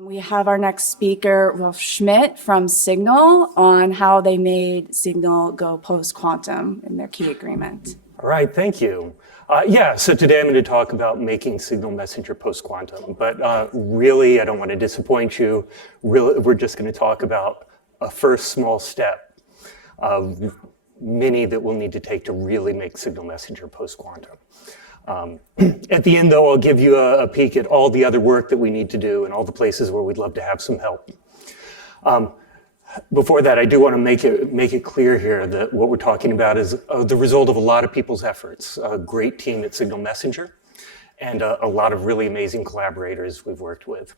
We have our next speaker, Rolfe Schmidt from Signal, on how they made Signal go post-quantum in their key agreement. All right, thank you. So today I'm going to talk about making Signal Messenger post-quantum, but really I don't want to disappoint you. We're just going to talk about a first small step of many that we'll need to take to really make Signal Messenger post-quantum. At the end, though, I'll give you a peek at all the other work that we need to do and all the places where we'd love to have some help. Before that, I do want to make it clear here that what we're talking about is the result of a lot of people's efforts, a great team at Signal Messenger, and a lot of really amazing collaborators we've worked with.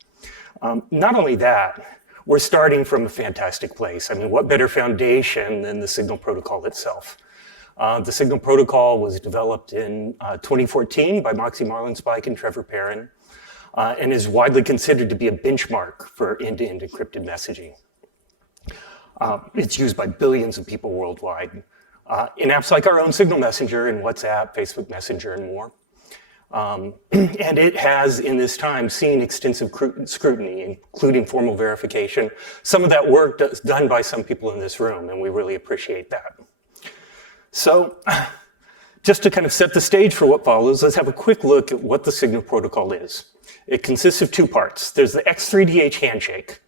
Not only that, we're starting from a fantastic place. I mean, what better foundation than the Signal protocol itself? The Signal protocol was developed in 2014 by Moxie Marlinspike and Trevor Perrin, and is widely considered to be a benchmark for end-to-end encrypted messaging. It's used by billions of people worldwide in apps like our own Signal Messenger and WhatsApp, Facebook Messenger, and more. And it has, in this time, seen extensive scrutiny, including formal verification. Some of that work is done by some people in this room, and we really appreciate that. So, just to kind of set the stage for what follows, let's have a quick look at what the Signal protocol is. It consists of two parts. There's the X3DH handshake,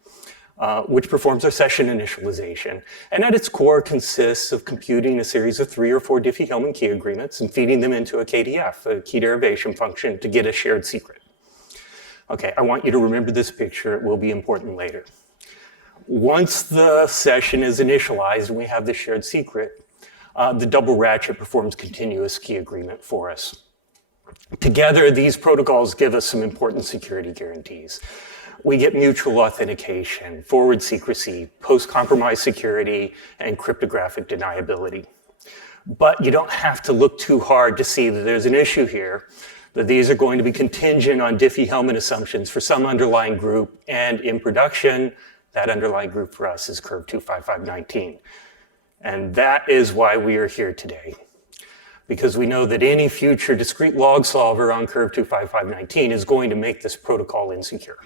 which performs our session initialization. And at its core consists of computing a series of 3 or 4 Diffie-Hellman key agreements and feeding them into a KDF, a key derivation function, to get a shared secret. Okay, I want you to remember this picture. It will be important later. Once the session is initialized and we have the shared secret, the double ratchet performs continuous key agreement for us. Together, these protocols give us some important security guarantees. We get mutual authentication, forward secrecy, post-compromise security, and cryptographic deniability. But you don't have to look too hard to see that there's an issue here, that these are going to be contingent on Diffie-Hellman assumptions for some underlying group, and in production, that underlying group for us is curve 25519. And that is why we are here today, because we know that any future discrete log solver on curve 25519 is going to make this protocol insecure.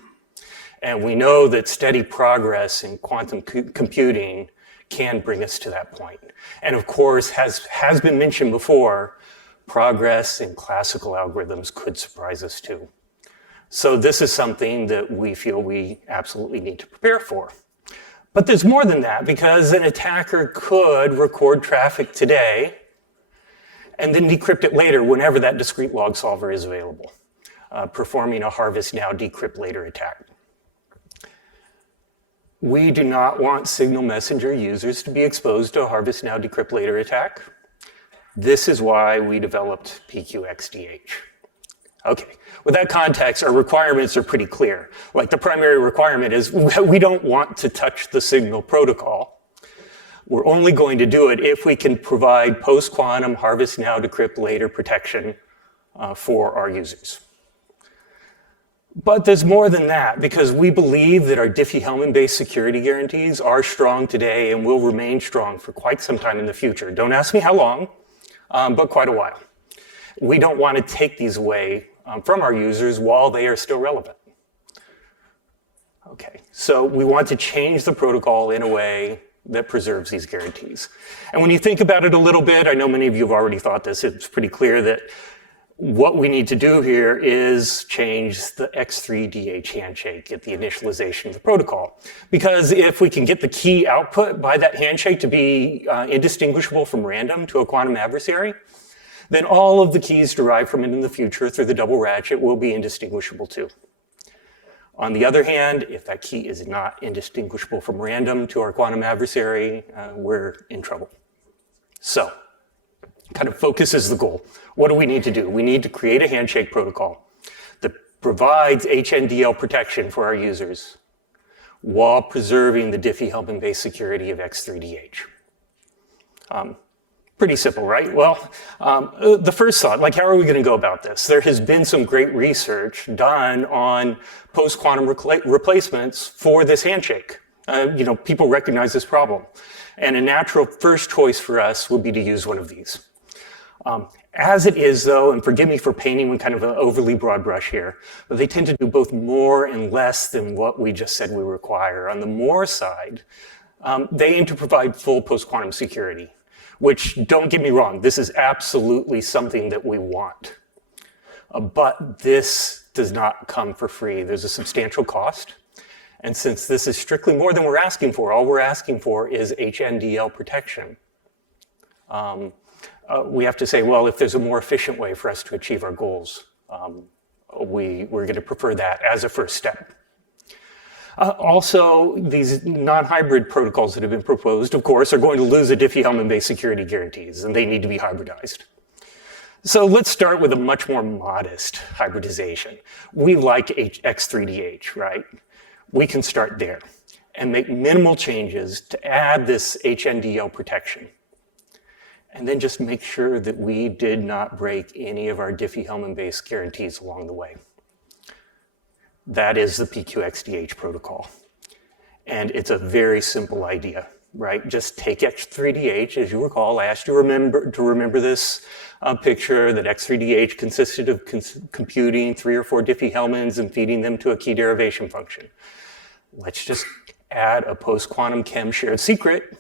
And we know that steady progress in quantum computing can bring us to that point. And of course, has been mentioned before, progress in classical algorithms could surprise us too. So this is something that we feel we absolutely need to prepare for. But there's more than that, because an attacker could record traffic today and then decrypt it later whenever that discrete log solver is available, performing a harvest now, decrypt later attack. We do not want Signal Messenger users to be exposed to a harvest now, decrypt later attack. This is why we developed PQXDH. Okay, with that context, our requirements are pretty clear. Like, the primary requirement is we don't want to touch the Signal protocol. We're only going to do it if we can provide post-quantum harvest now, decrypt later protection for our users. But there's more than that, because we believe that our Diffie-Hellman-based security guarantees are strong today and will remain strong for quite some time in the future. Don't ask me how long, but quite a while. We don't want to take these away from our users while they are still relevant. Okay, so we want to change the protocol in a way that preserves these guarantees. And when you think about it a little bit, I know many of you have already thought this, it's pretty clear that what we need to do here is change the X3DH handshake at the initialization of the protocol. Because if we can get the key output by that handshake to be indistinguishable from random to a quantum adversary, then all of the keys derived from it in the future through the double ratchet will be indistinguishable too. On the other hand, if that key is not indistinguishable from random to our quantum adversary, we're in trouble. So, kind of focus is the goal. What do we need to do? We need to create a handshake protocol that provides HNDL protection for our users while preserving the Diffie-Hellman-based security of X3DH. Pretty simple, right? Well, the first thought, like, how are we going to go about this? There has been some great research done on post-quantum replacements for this handshake. People recognize this problem. And a natural first choice for us would be to use one of these. As it is, though, and forgive me for painting with kind of an overly broad brush here, but they tend to do both more and less than what we just said we require. On the more side, they aim to provide full post-quantum security, which, don't get me wrong, this is absolutely something that we want. But this does not come for free. There's a substantial cost. And since this is strictly more than we're asking for, all we're asking for is HNDL protection. We have to say, well, if there's a more efficient way for us to achieve our goals, we're going to prefer that as a first step. Also, these non-hybrid protocols that have been proposed, of course, are going to lose the Diffie-Hellman-based security guarantees, and they need to be hybridized. So let's start with a much more modest hybridization. We like X3DH, right? We can start there and make minimal changes to add this HNDL protection. And then just make sure that we did not break any of our Diffie-Hellman-based guarantees along the way. That is the PQXDH protocol. And it's a very simple idea, right? Just take X3DH, as you recall, I asked you to remember this picture that X3DH consisted of computing 3 or 4 Diffie-Hellmans and feeding them to a key derivation function. Let's just add a post-quantum chem shared secret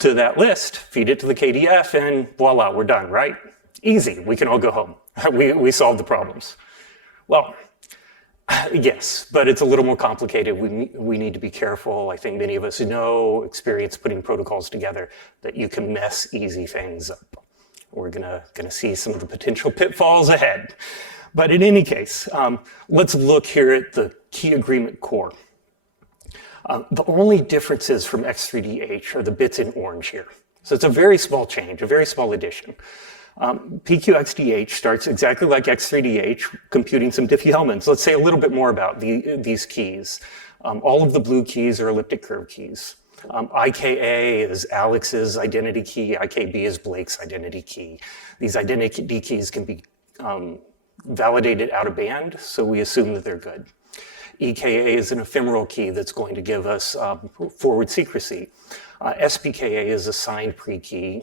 to that list, feed it to the KDF, and voila, we're done, right? Easy, we can all go home. We solved the problems. Well, yes, but it's a little more complicated. We need to be careful. I think many of us know, experience putting protocols together, that you can mess easy things up. We're gonna see some of the potential pitfalls ahead. But in any case, let's look here at the key agreement core. The only differences from X3DH are the bits in orange here. So it's a very small change, a very small addition. PQXDH starts exactly like X3DH, computing some Diffie-Hellmans. Let's say a little bit more about these keys. All of the blue keys are elliptic curve keys. IKA is Alex's identity key. IKB is Blake's identity key. These identity keys can be validated out of band, so we assume that they're good. EKA is an ephemeral key that's going to give us forward secrecy. SPKA is a signed pre-key.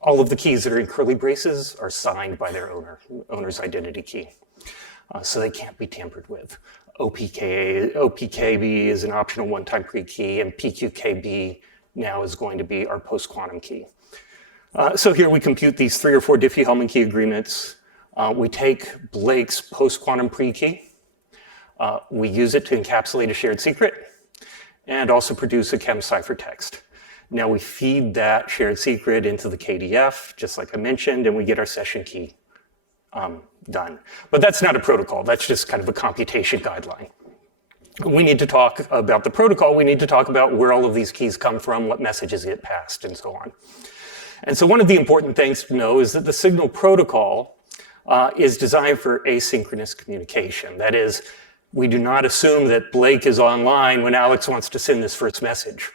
All of the keys that are in curly braces are signed by their owner's identity key. So they can't be tampered with. OPKB is an optional one-time pre-key, and PQKB now is going to be our post-quantum key. So here we compute these 3 or 4 Diffie-Hellman key agreements. We take Blake's post-quantum pre-key. We use it to encapsulate a shared secret and also produce a chem ciphertext. Now we feed that shared secret into the KDF, just like I mentioned, and we get our session key done. But that's not a protocol, that's just kind of a computation guideline. We need to talk about the protocol, we need to talk about where all of these keys come from, what messages get passed, and so on. And so one of the important things to know is that the signal protocol is designed for asynchronous communication. That is, we do not assume that Blake is online when Alex wants to send this first message.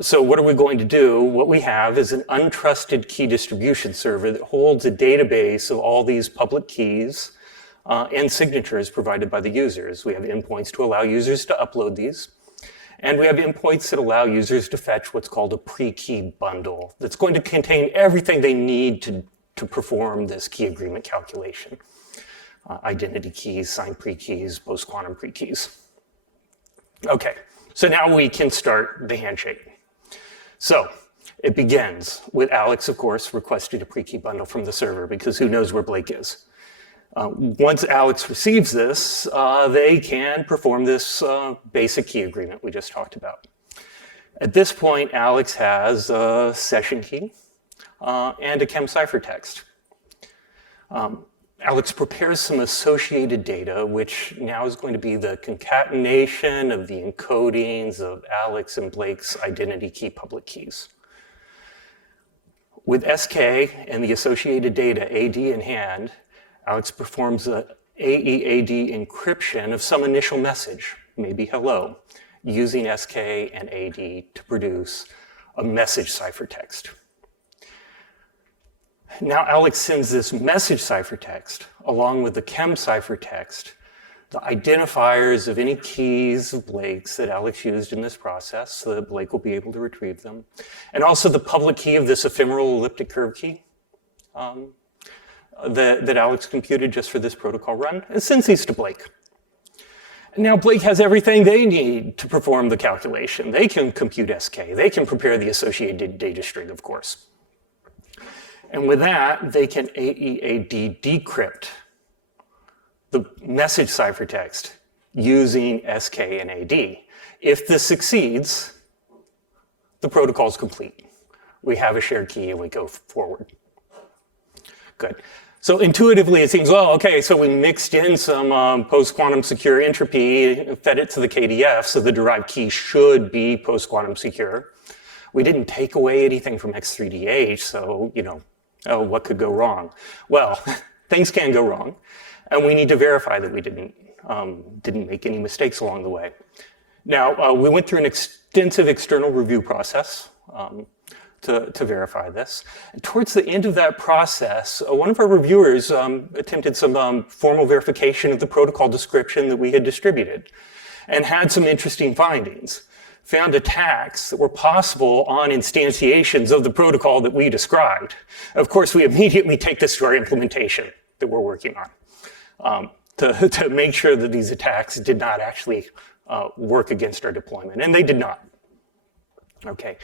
So what are we going to do? What we have is an untrusted key distribution server that holds a database of all these public keys and signatures provided by the users. We have endpoints to allow users to upload these. And we have endpoints that allow users to fetch what's called a pre-key bundle that's going to contain everything they need to perform this key agreement calculation. Identity keys, signed pre-keys, post-quantum pre-keys. Okay, so now we can start the handshake. So it begins with Alex, of course, requesting a pre-key bundle from the server because who knows where Blake is. Once Alex receives this, they can perform this basic key agreement we just talked about. At this point, Alex has a session key and a chem ciphertext. Alex prepares some associated data, which now is going to be the concatenation of the encodings of Alex and Blake's identity key public keys. With SK and the associated data, AD in hand, Alex performs a AEAD encryption of some initial message, maybe hello, using SK and AD to produce a message ciphertext. Now Alex sends this message ciphertext along with the chem ciphertext, the identifiers of any keys of Blake's that Alex used in this process so that Blake will be able to retrieve them, and also the public key of this ephemeral elliptic curve key, that Alex computed just for this protocol run, and sends these to Blake. Now Blake has everything they need to perform the calculation. They can compute SK. They can prepare the associated data string, of course. And with that, they can AEAD decrypt the message ciphertext using SK and AD. If this succeeds, the protocol is complete. We have a shared key and we go forward. Good. So intuitively, it seems, well, okay, so we mixed in some post-quantum secure entropy, fed it to the KDF, so the derived key should be post-quantum secure. We didn't take away anything from X3DH, so, oh, what could go wrong? Well, things can go wrong, and we need to verify that we didn't make any mistakes along the way. Now, we went through an extensive external review process to verify this. And towards the end of that process, one of our reviewers attempted some formal verification of the protocol description that we had distributed and had some interesting findings. Found attacks that were possible on instantiations of the protocol that we described. Of course, we immediately take this to our implementation that we're working on to make sure that these attacks did not actually work against our deployment, and they did not. Okay.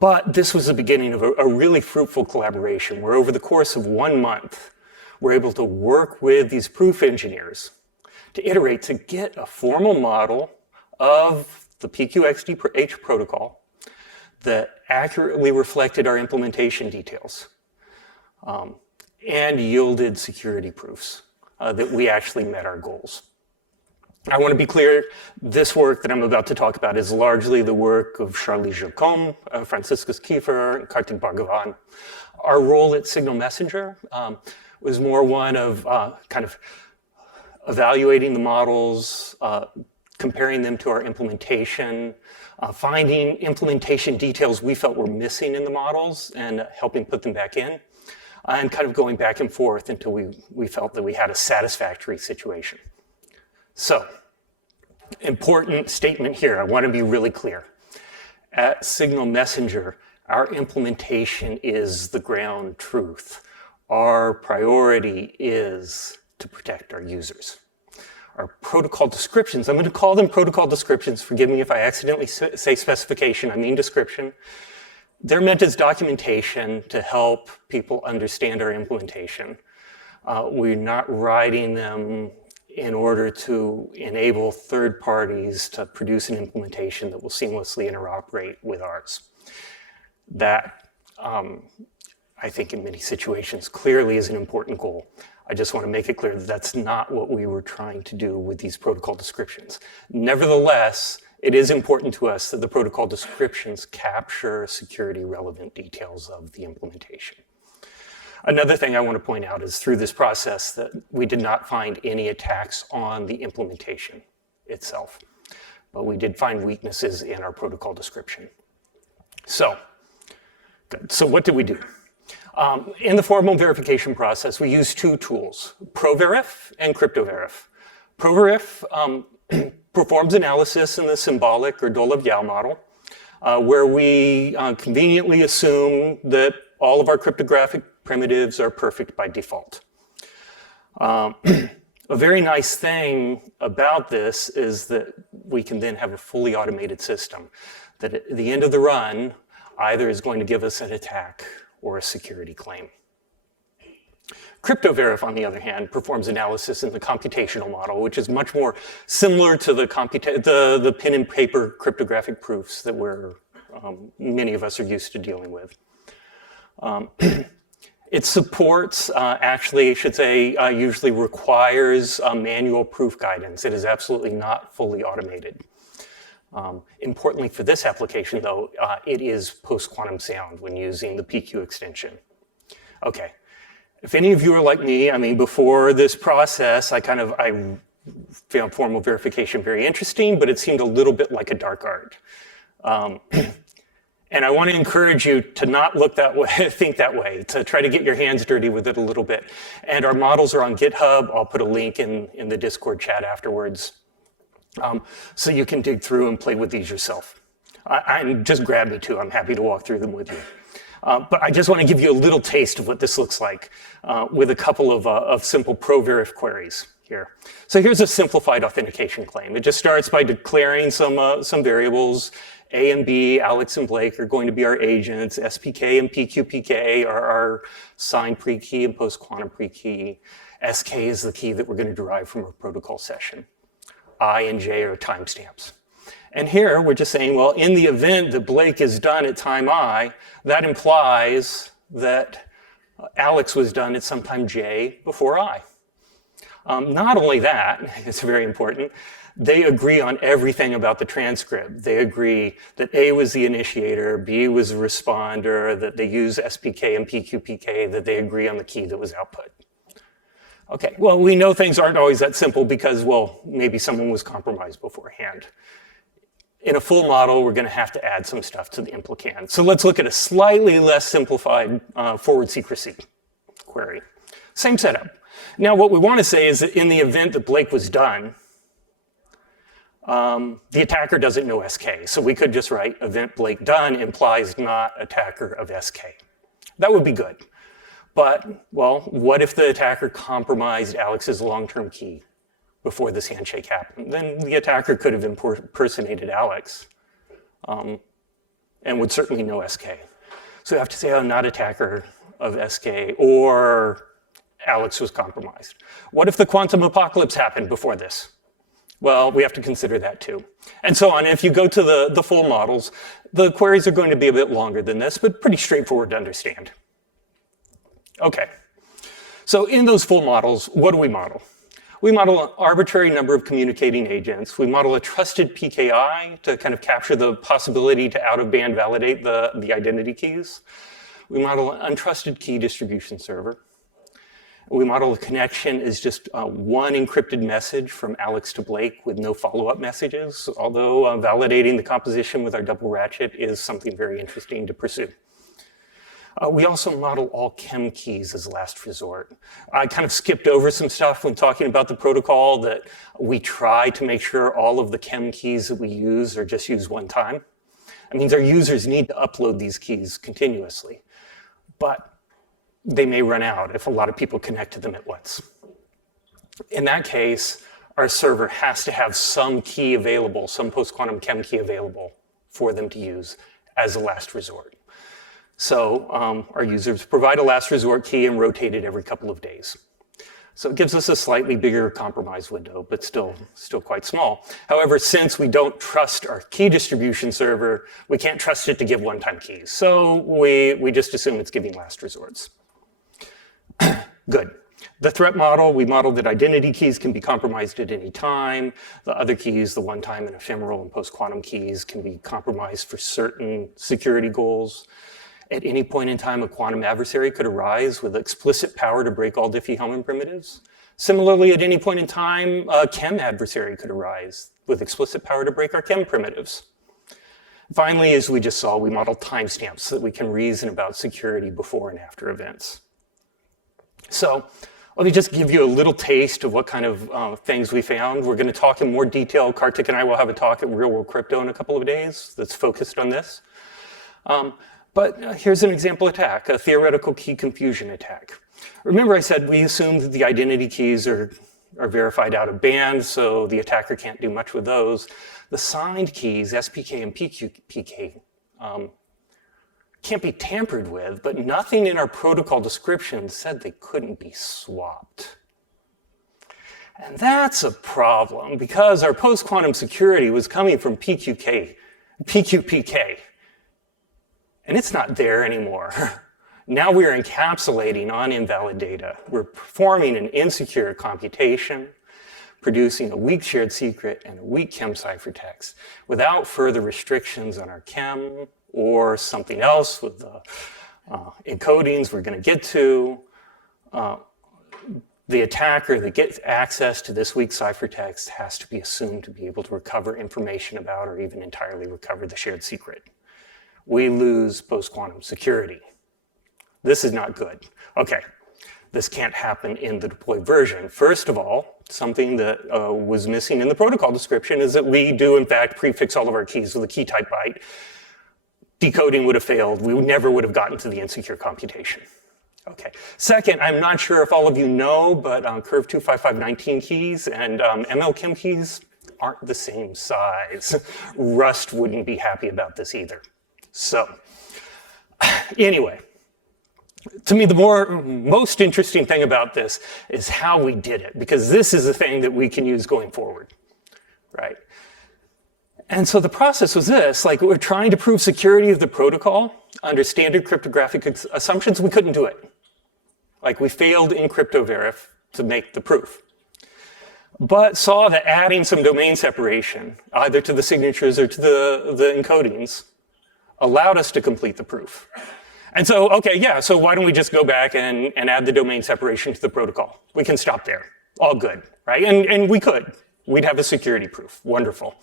But this was the beginning of a really fruitful collaboration where over the course of 1 month, we're able to work with these proof engineers to iterate to get a formal model of the PQXDH protocol that accurately reflected our implementation details and yielded security proofs that we actually met our goals. I want to be clear, this work that I'm about to talk about is largely the work of Charlie Jacomb, Franciscus Kiefer, and Kartik Bhagavan. Our role at Signal Messenger was more one of kind of evaluating the models, comparing them to our implementation, finding implementation details we felt were missing in the models and helping put them back in, and kind of going back and forth until we felt that we had a satisfactory situation. So, important statement here. I want to be really clear. At Signal Messenger, our implementation is the ground truth. Our priority is to protect our users. Our protocol descriptions, I'm going to call them protocol descriptions. Forgive me if I accidentally say specification, I mean description. They're meant as documentation to help people understand our implementation. We're not writing them in order to enable third parties to produce an implementation that will seamlessly interoperate with ours. That, I think in many situations, clearly is an important goal. I just want to make it clear that that's not what we were trying to do with these protocol descriptions. Nevertheless, it is important to us that the protocol descriptions capture security relevant details of the implementation. Another thing I want to point out is through this process that we did not find any attacks on the implementation itself, but we did find weaknesses in our protocol description. So, good. So what did we do? In the formal verification process, we used two tools, ProVerif and CryptoVerif. ProVerif performs analysis in the symbolic or Dolev-Yau model, where we conveniently assume that all of our cryptographic primitives are perfect by default. A very nice thing about this is that we can then have a fully automated system that at the end of the run either is going to give us an attack or a security claim. CryptoVerif, on the other hand, performs analysis in the computational model, which is much more similar to the pen and paper cryptographic proofs that many of us are used to dealing with. It supports, actually, I should say, usually requires manual proof guidance. It is absolutely not fully automated. Importantly for this application, though, it is post-quantum sound when using the PQ extension. Okay, if any of you are like me, I mean, before this process, I found formal verification very interesting, but it seemed a little bit like a dark art. And I want to encourage you to not look that way, think that way, to try to get your hands dirty with it a little bit. And our models are on GitHub. I'll put a link in the Discord chat afterwards, so you can dig through and play with these yourself. Just grab me too. I'm happy to walk through them with you. But I just want to give you a little taste of what this looks like with a couple of simple pro-verif queries here. So here's a simplified authentication claim. It just starts by declaring some variables. A and B, Alex and Blake, are going to be our agents. SPK and PQPK are our signed pre-key and post-quantum pre-key. SK is the key that we're going to derive from our protocol session. I and J are timestamps. And here we're just saying, well, in the event that Blake is done at time I, that implies that Alex was done at some time J before I. Not only that, it's very important, they agree on everything about the transcript. They agree that A was the initiator, B was the responder, that they use SPK and PQPK, that they agree on the key that was output. Okay, well, we know things aren't always that simple because, well, maybe someone was compromised beforehand. In a full model, we're going to have to add some stuff to the implicand. So let's look at a slightly less simplified forward secrecy query. Same setup. Now, what we want to say is that in the event that Blake was done, the attacker doesn't know SK. So we could just write event Blake done implies not attacker of SK. That would be good. But, well, what if the attacker compromised Alex's long-term key before this handshake happened? Then the attacker could have impersonated Alex and would certainly know SK. So you have to say, oh, not attacker of SK, or Alex was compromised. What if the quantum apocalypse happened before this? Well, we have to consider that too. And so on. If you go to the full models, the queries are going to be a bit longer than this, but pretty straightforward to understand. Okay, so in those full models, what do we model? We model an arbitrary number of communicating agents. We model a trusted PKI to kind of capture the possibility to out-of-band validate the identity keys. We model an untrusted key distribution server. We model a connection as just one encrypted message from Alex to Blake with no follow-up messages, although validating the composition with our double ratchet is something very interesting to pursue. We also model all chem keys as last resort. I kind of skipped over some stuff when talking about the protocol that we try to make sure all of the chem keys that we use are just used one time. That means our users need to upload these keys continuously, but they may run out if a lot of people connect to them at once. In that case, our server has to have some key available, some post-quantum chem key available for them to use as a last resort. So our users provide a last resort key and rotate it every couple of days. So it gives us a slightly bigger compromise window, but still quite small. However, since we don't trust our key distribution server, we can't trust it to give one-time keys. So we just assume it's giving last resorts. Good. The threat model, we modeled that identity keys can be compromised at any time. The other keys, the one-time and ephemeral and post-quantum keys, can be compromised for certain security goals. At any point in time, a quantum adversary could arise with explicit power to break all Diffie-Hellman primitives. Similarly, at any point in time, a chem adversary could arise with explicit power to break our chem primitives. Finally, as we just saw, we modeled timestamps so that we can reason about security before and after events. So let me just give you a little taste of what kind of things we found. We're going to talk in more detail. Kartik and I will have a talk at Real World Crypto in a couple of days that's focused on this. But here's an example attack, a theoretical key confusion attack. Remember I said we assumed that the identity keys are verified out of band, so the attacker can't do much with those. The signed keys, SPK and PQPK, can't be tampered with, but nothing in our protocol description said they couldn't be swapped. And that's a problem because our post-quantum security was coming from PQPK. And it's not there anymore. Now we are encapsulating on invalid data. We're performing an insecure computation, producing a weak shared secret and a weak chem ciphertext without further restrictions on our chem or something else with the encodings we're going to get to. The attacker that gets access to this weak ciphertext has to be assumed to be able to recover information about or even entirely recover the shared secret. We lose post-quantum security. This is not good. Okay, this can't happen in the deployed version. First of all, something that was missing in the protocol description is that we do, in fact, prefix all of our keys with a key type byte. decoding would have failed. We never would have gotten to the insecure computation. Okay. Second, I'm not sure if all of you know, but Curve 25519 keys and MLChem keys aren't the same size. Rust wouldn't be happy about this either. So, anyway, to me, the most interesting thing about this is how we did it, because this is the thing that we can use going forward, right? And so the process was this, like we're trying to prove security of the protocol under standard cryptographic assumptions. We couldn't do it. Like we failed in CryptoVerif to make the proof. But saw that adding some domain separation, either to the signatures or to the encodings, allowed us to complete the proof. And so, okay, yeah, so why don't we just go back and add the domain separation to the protocol? We can stop there. All good, right? And we could. We'd have a security proof. Wonderful.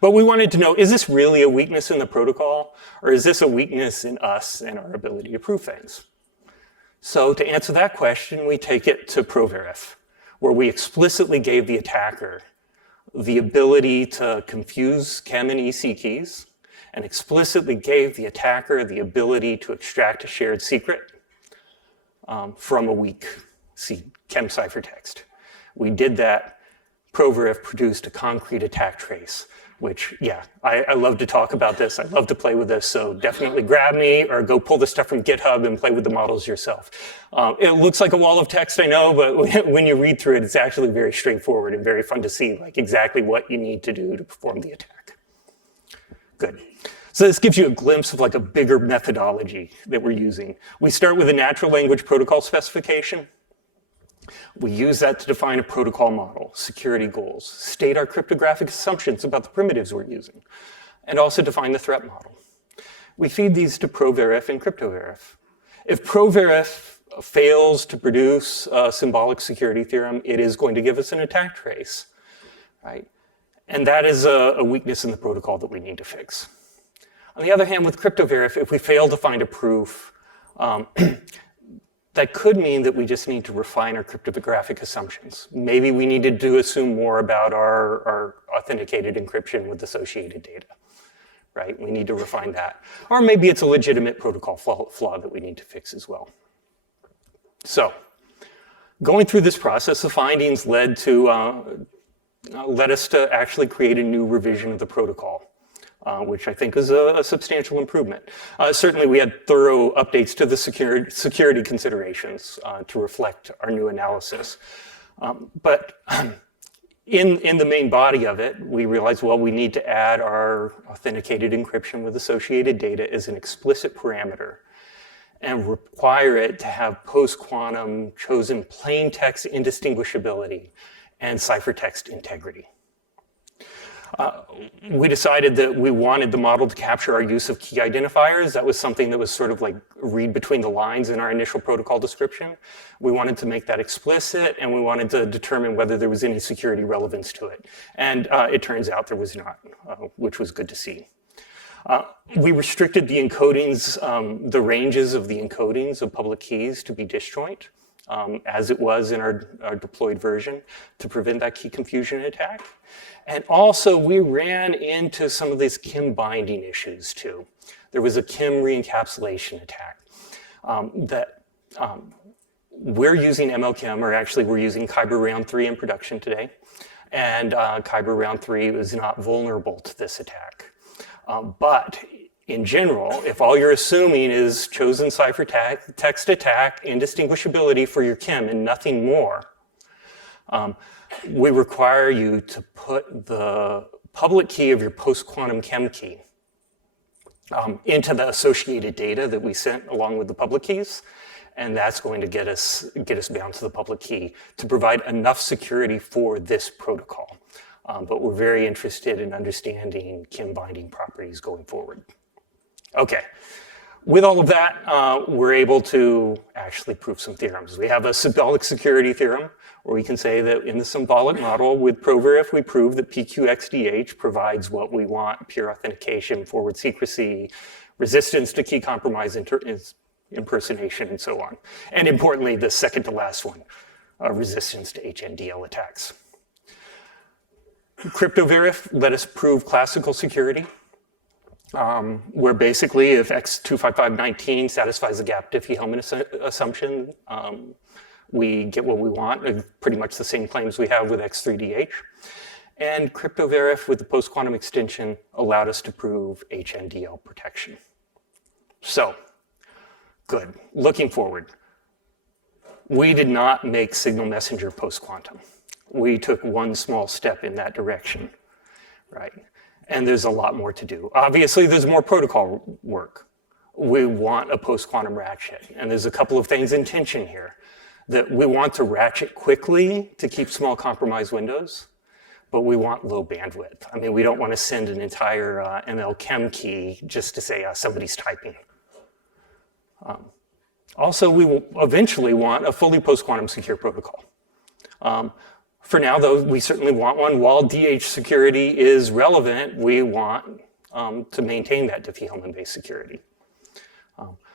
But we wanted to know, is this really a weakness in the protocol? Or is this a weakness in us and our ability to prove things? So to answer that question, we take it to ProVerif, where we explicitly gave the attacker the ability to confuse chem and EC keys, and explicitly gave the attacker the ability to extract a shared secret from a weak chem ciphertext. We did that. ProVerif produced a concrete attack trace, which, yeah, I love to talk about this. I love to play with this, so definitely grab me or go pull the stuff from GitHub and play with the models yourself. It looks like a wall of text, I know, but when you read through it, it's actually very straightforward and very fun to see like exactly what you need to do to perform the attack. Good. So this gives you a glimpse of like a bigger methodology that we're using. We start with a natural language protocol specification. We use that to define a protocol model, security goals, state our cryptographic assumptions about the primitives we're using, and also define the threat model. We feed these to ProVerif and CryptoVerif. If ProVerif fails to produce a symbolic security theorem, it is going to give us an attack trace, right? And that is a weakness in the protocol that we need to fix. On the other hand, with CryptoVerif, if we fail to find a proof, that could mean that we just need to refine our cryptographic assumptions. Maybe we needed to assume more about our authenticated encryption with associated data, right? We need to refine that. Or maybe it's a legitimate protocol flaw that we need to fix as well. So, going through this process, the findings led us to actually create a new revision of the protocol. Which I think is a substantial improvement. Certainly we had thorough updates to the security considerations to reflect our new analysis. But in the main body of it, we realized, well, we need to add our authenticated encryption with associated data as an explicit parameter and require it to have post-quantum chosen plain text indistinguishability and ciphertext integrity. We decided that we wanted the model to capture our use of key identifiers. That was something that was sort of like read between the lines in our initial protocol description. We wanted to make that explicit, and we wanted to determine whether there was any security relevance to it. And it turns out there was not, which was good to see. We restricted the encodings, the ranges of the encodings of public keys to be disjoint, as it was in our deployed version, to prevent that key confusion attack. And also, we ran into some of these KIM binding issues too. There was a KIM re-encapsulation attack we're using MLChem, or actually we're using Kyber Round 3 in production today. And Kyber Round 3 is not vulnerable to this attack. But in general, if all you're assuming is chosen ciphertext attack, indistinguishability for your KIM and nothing more, we require you to put the public key of your post-quantum chem key into the associated data that we sent along with the public keys, and that's going to get us bound to the public key to provide enough security for this protocol. But we're very interested in understanding KIM binding properties going forward. Okay. With all of that, we're able to actually prove some theorems. We have a symbolic security theorem, where we can say that in the symbolic model with ProVerif, we prove that PQXDH provides what we want: pure authentication, forward secrecy, resistance to key compromise impersonation, and so on. And importantly, the second to last one, resistance to HNDL attacks. CryptoVerif let us prove classical security. where basically if X25519 satisfies the gap Diffie-Hellman assumption, we get what we want, pretty much the same claims we have with X3DH. And CryptoVerif with the post-quantum extension allowed us to prove HNDL protection. So, good. Looking forward, we did not make signal messenger post-quantum. We took one small step in that direction, right? And there's a lot more to do. Obviously, there's more protocol work. We want a post-quantum ratchet, and there's a couple of things in tension here. That we want to ratchet quickly to keep small compromise windows, but we want low bandwidth. I mean, we don't want to send an entire ML chem key just to say somebody's typing. Also, we will eventually want a fully post-quantum secure protocol. For now, though, we certainly want one. While DH security is relevant, we want to maintain that Diffie-Hellman-based security.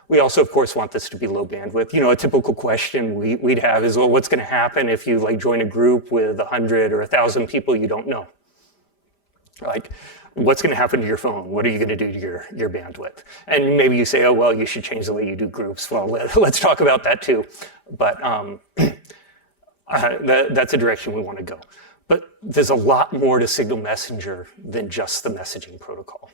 We also, of course, want this to be low bandwidth. You know, a typical question we'd have is, well, what's going to happen if you join a group with 100 or 1,000 people you don't know? Like, what's going to happen to your phone? What are you going to do to your bandwidth? And maybe you say, oh, well, you should change the way you do groups. Well, let's talk about that too. But that's a direction we want to go. But there's a lot more to Signal Messenger than just the messaging protocol.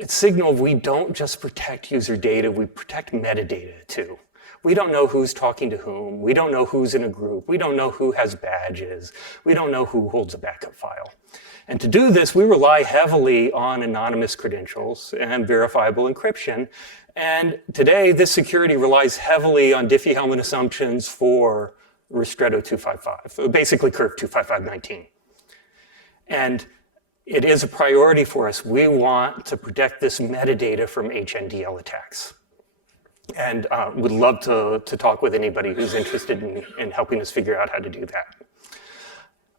At Signal, we don't just protect user data, we protect metadata too. We don't know who's talking to whom, we don't know who's in a group, we don't know who has badges, we don't know who holds a backup file. And to do this, we rely heavily on anonymous credentials and verifiable encryption. And today, this security relies heavily on Diffie-Hellman assumptions for Ristretto 255, basically Curve 25519. And it is a priority for us. We want to protect this metadata from HNDL attacks. And would love to talk with anybody who's interested in helping us figure out how to do that.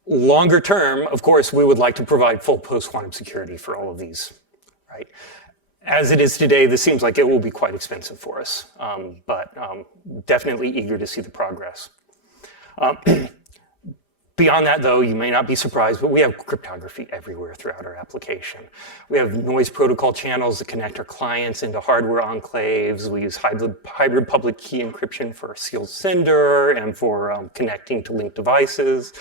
Longer term, of course, we would like to provide full post-quantum security for all of these, right? As it is today, this seems like it will be quite expensive for us, but definitely eager to see the progress. Beyond that, though, you may not be surprised, but we have cryptography everywhere throughout our application. We have noise protocol channels that connect our clients into hardware enclaves. We use hybrid public key encryption for our sealed sender and for connecting to linked devices.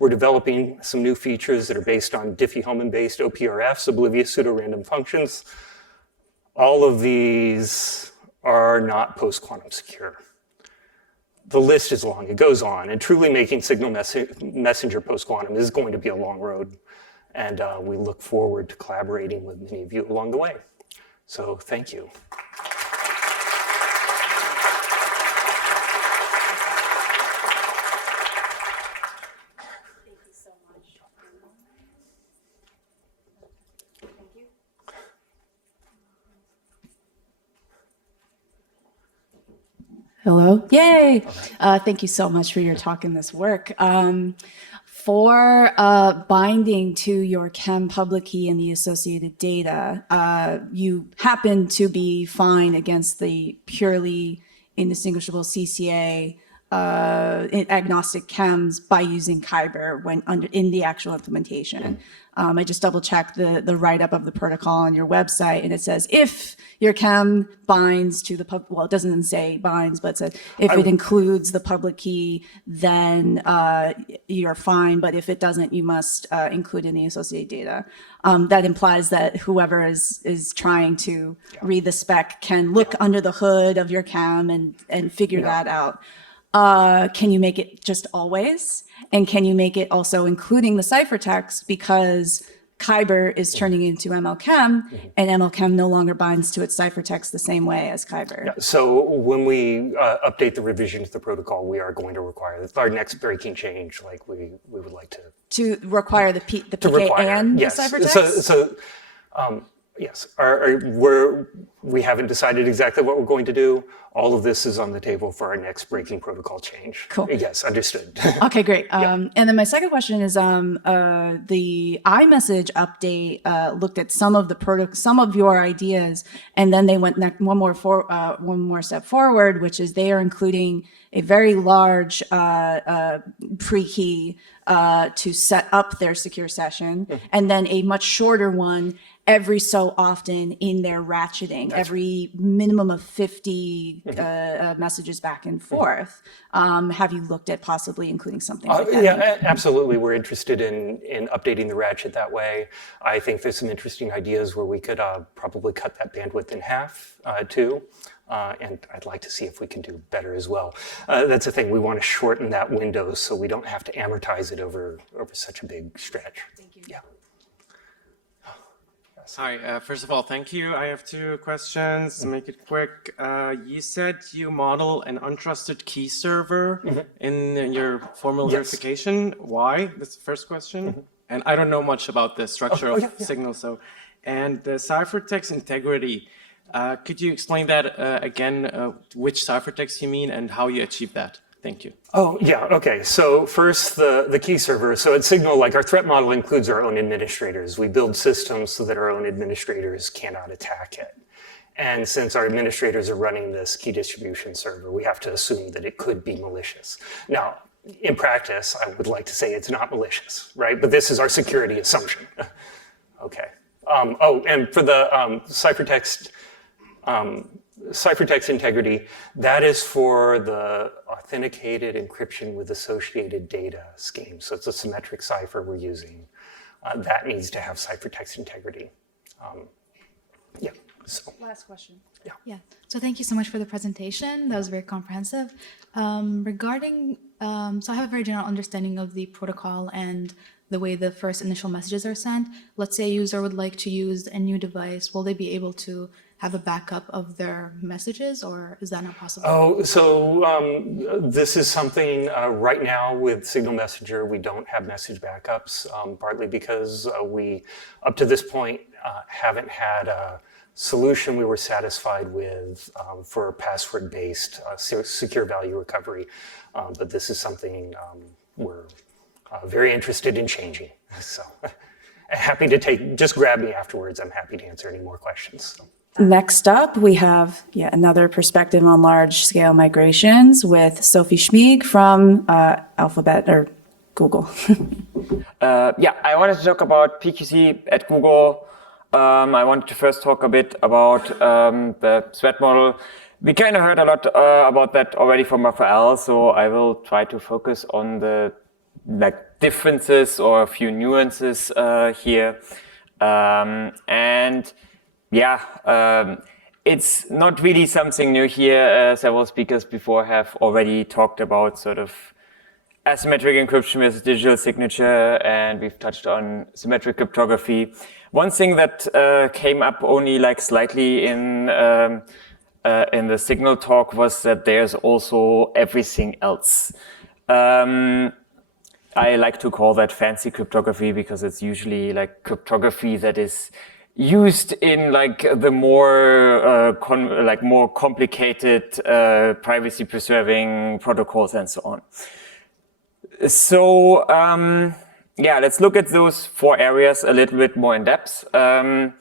We're developing some new features that are based on Diffie-Hellman-based OPRFs, oblivious pseudo-random functions. All of these are not post-quantum secure. The list is long, it goes on, and truly making Signal Messenger post-quantum is going to be a long road, and we look forward to collaborating with many of you along the way. So thank you. Thank you so much. Thank you. Hello. Yay. Thank you so much for your talk and this work. For binding to your chem public key and the associated data, you happen to be fine against the purely indistinguishable CCA agnostic chems by using Kyber when in the actual implementation. I just double checked the write-up of the protocol on your website, and it says if your chem binds to the well, it doesn't say binds, but it says if it includes the public key, then you're fine. But if it doesn't, you must include in the associated data. That implies that whoever is trying to read the spec can look under the hood of your chem and figure that out. Can you make it just always? And can you make it also including the ciphertext, because Kyber is turning into MLChem, and MLChem no longer binds to its ciphertext the same way as Kyber. Yeah, so when we update the revision to the protocol, we are going to require, it's our next breaking change, like we would like to require the PK and the ciphertext? Yes, we haven't decided exactly what we're going to do. All of this is on the table for our next breaking protocol change. Cool. Yes, understood. Okay, great. And then my second question is the iMessage update looked at some of your ideas, and then they went one more step forward, which is they are including a very large pre-key to set up their secure session, and then a much shorter one. every so often in their ratcheting, every minimum of 50 messages back and forth. Have you looked at possibly including something like that? Yeah, absolutely. We're interested in updating the ratchet that way. I think there's some interesting ideas where we could probably cut that bandwidth in half too. And I'd like to see if we can do better as well. That's the thing, we want to shorten that window so we don't have to amortize it over such a big stretch. Thank you. Yeah. Hi, first of all, thank you. I have two questions to make it quick. You said you model an untrusted key server in your formal verification. Why? That's the first question. And I don't know much about the structure of signals. So, and the ciphertext integrity. Could you explain that again, which ciphertext you mean and how you achieve that? Thank you. Oh, yeah, okay. So first, the key server. So at Signal, like our threat model includes our own administrators. We build systems so that our own administrators cannot attack it. And since our administrators are running this key distribution server, we have to assume that it could be malicious. Now, in practice, I would like to say it's not malicious, right? But this is our security assumption. Okay. Oh, and for the ciphertext integrity, that is for the authenticated encryption with associated data scheme. So it's a symmetric cipher we're using. That needs to have ciphertext integrity. Yeah. So. Last question. Yeah. So thank you so much for the presentation. That was very comprehensive. Regarding, so I have a very general understanding of the protocol and the way the first initial messages are sent. Let's say a user would like to use a new device. Will they be able to have a backup of their messages, or is that not possible? Oh, so this is something right now with Signal Messenger, we don't have message backups, partly because we, up to this point, haven't had a solution we were satisfied with for password-based secure value recovery. But this is something we're very interested in changing. So happy to just grab me afterwards. I'm happy to answer any more questions. So. Next up, we have yet another perspective on large-scale migrations with Sophie Schmieg from Alphabet or Google. Yeah, I wanted to talk about PQC at Google. I wanted to first talk a bit about the threat model. We kind of heard a lot about that already from Raphael, so I will try to focus on the differences or a few nuances here. And yeah, it's not really something new here. Several speakers before have already talked about sort of asymmetric encryption with digital signature, and we've touched on symmetric cryptography. One thing that came up only slightly in the Signal talk was that there's also everything else. I like to call that fancy cryptography because it's usually cryptography that is used in the more more complicated privacy-preserving protocols and so on. So yeah, let's look at those four areas a little bit more in depth. When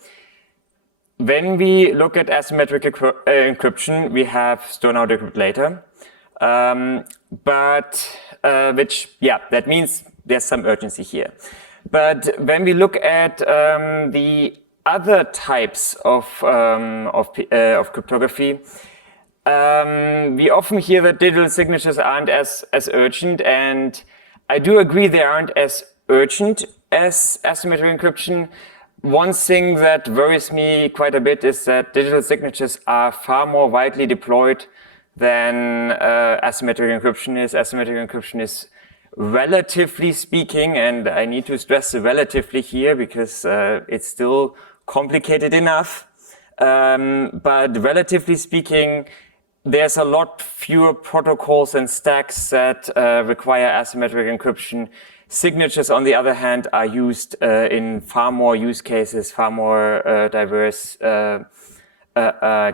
we look at asymmetric encryption, we have store now, decrypt later, which that means there's some urgency here. But when we look at the other types of cryptography, we often hear that digital signatures aren't as urgent, and I do agree they aren't as urgent as asymmetric encryption. One thing that worries me quite a bit is that digital signatures are far more widely deployed than asymmetric encryption is. Asymmetric encryption is, relatively speaking, and I need to stress the relatively here because it's still complicated enough, but relatively speaking, there's a lot fewer protocols and stacks that require asymmetric encryption. Signatures, on the other hand, are used in far more use cases, far more diverse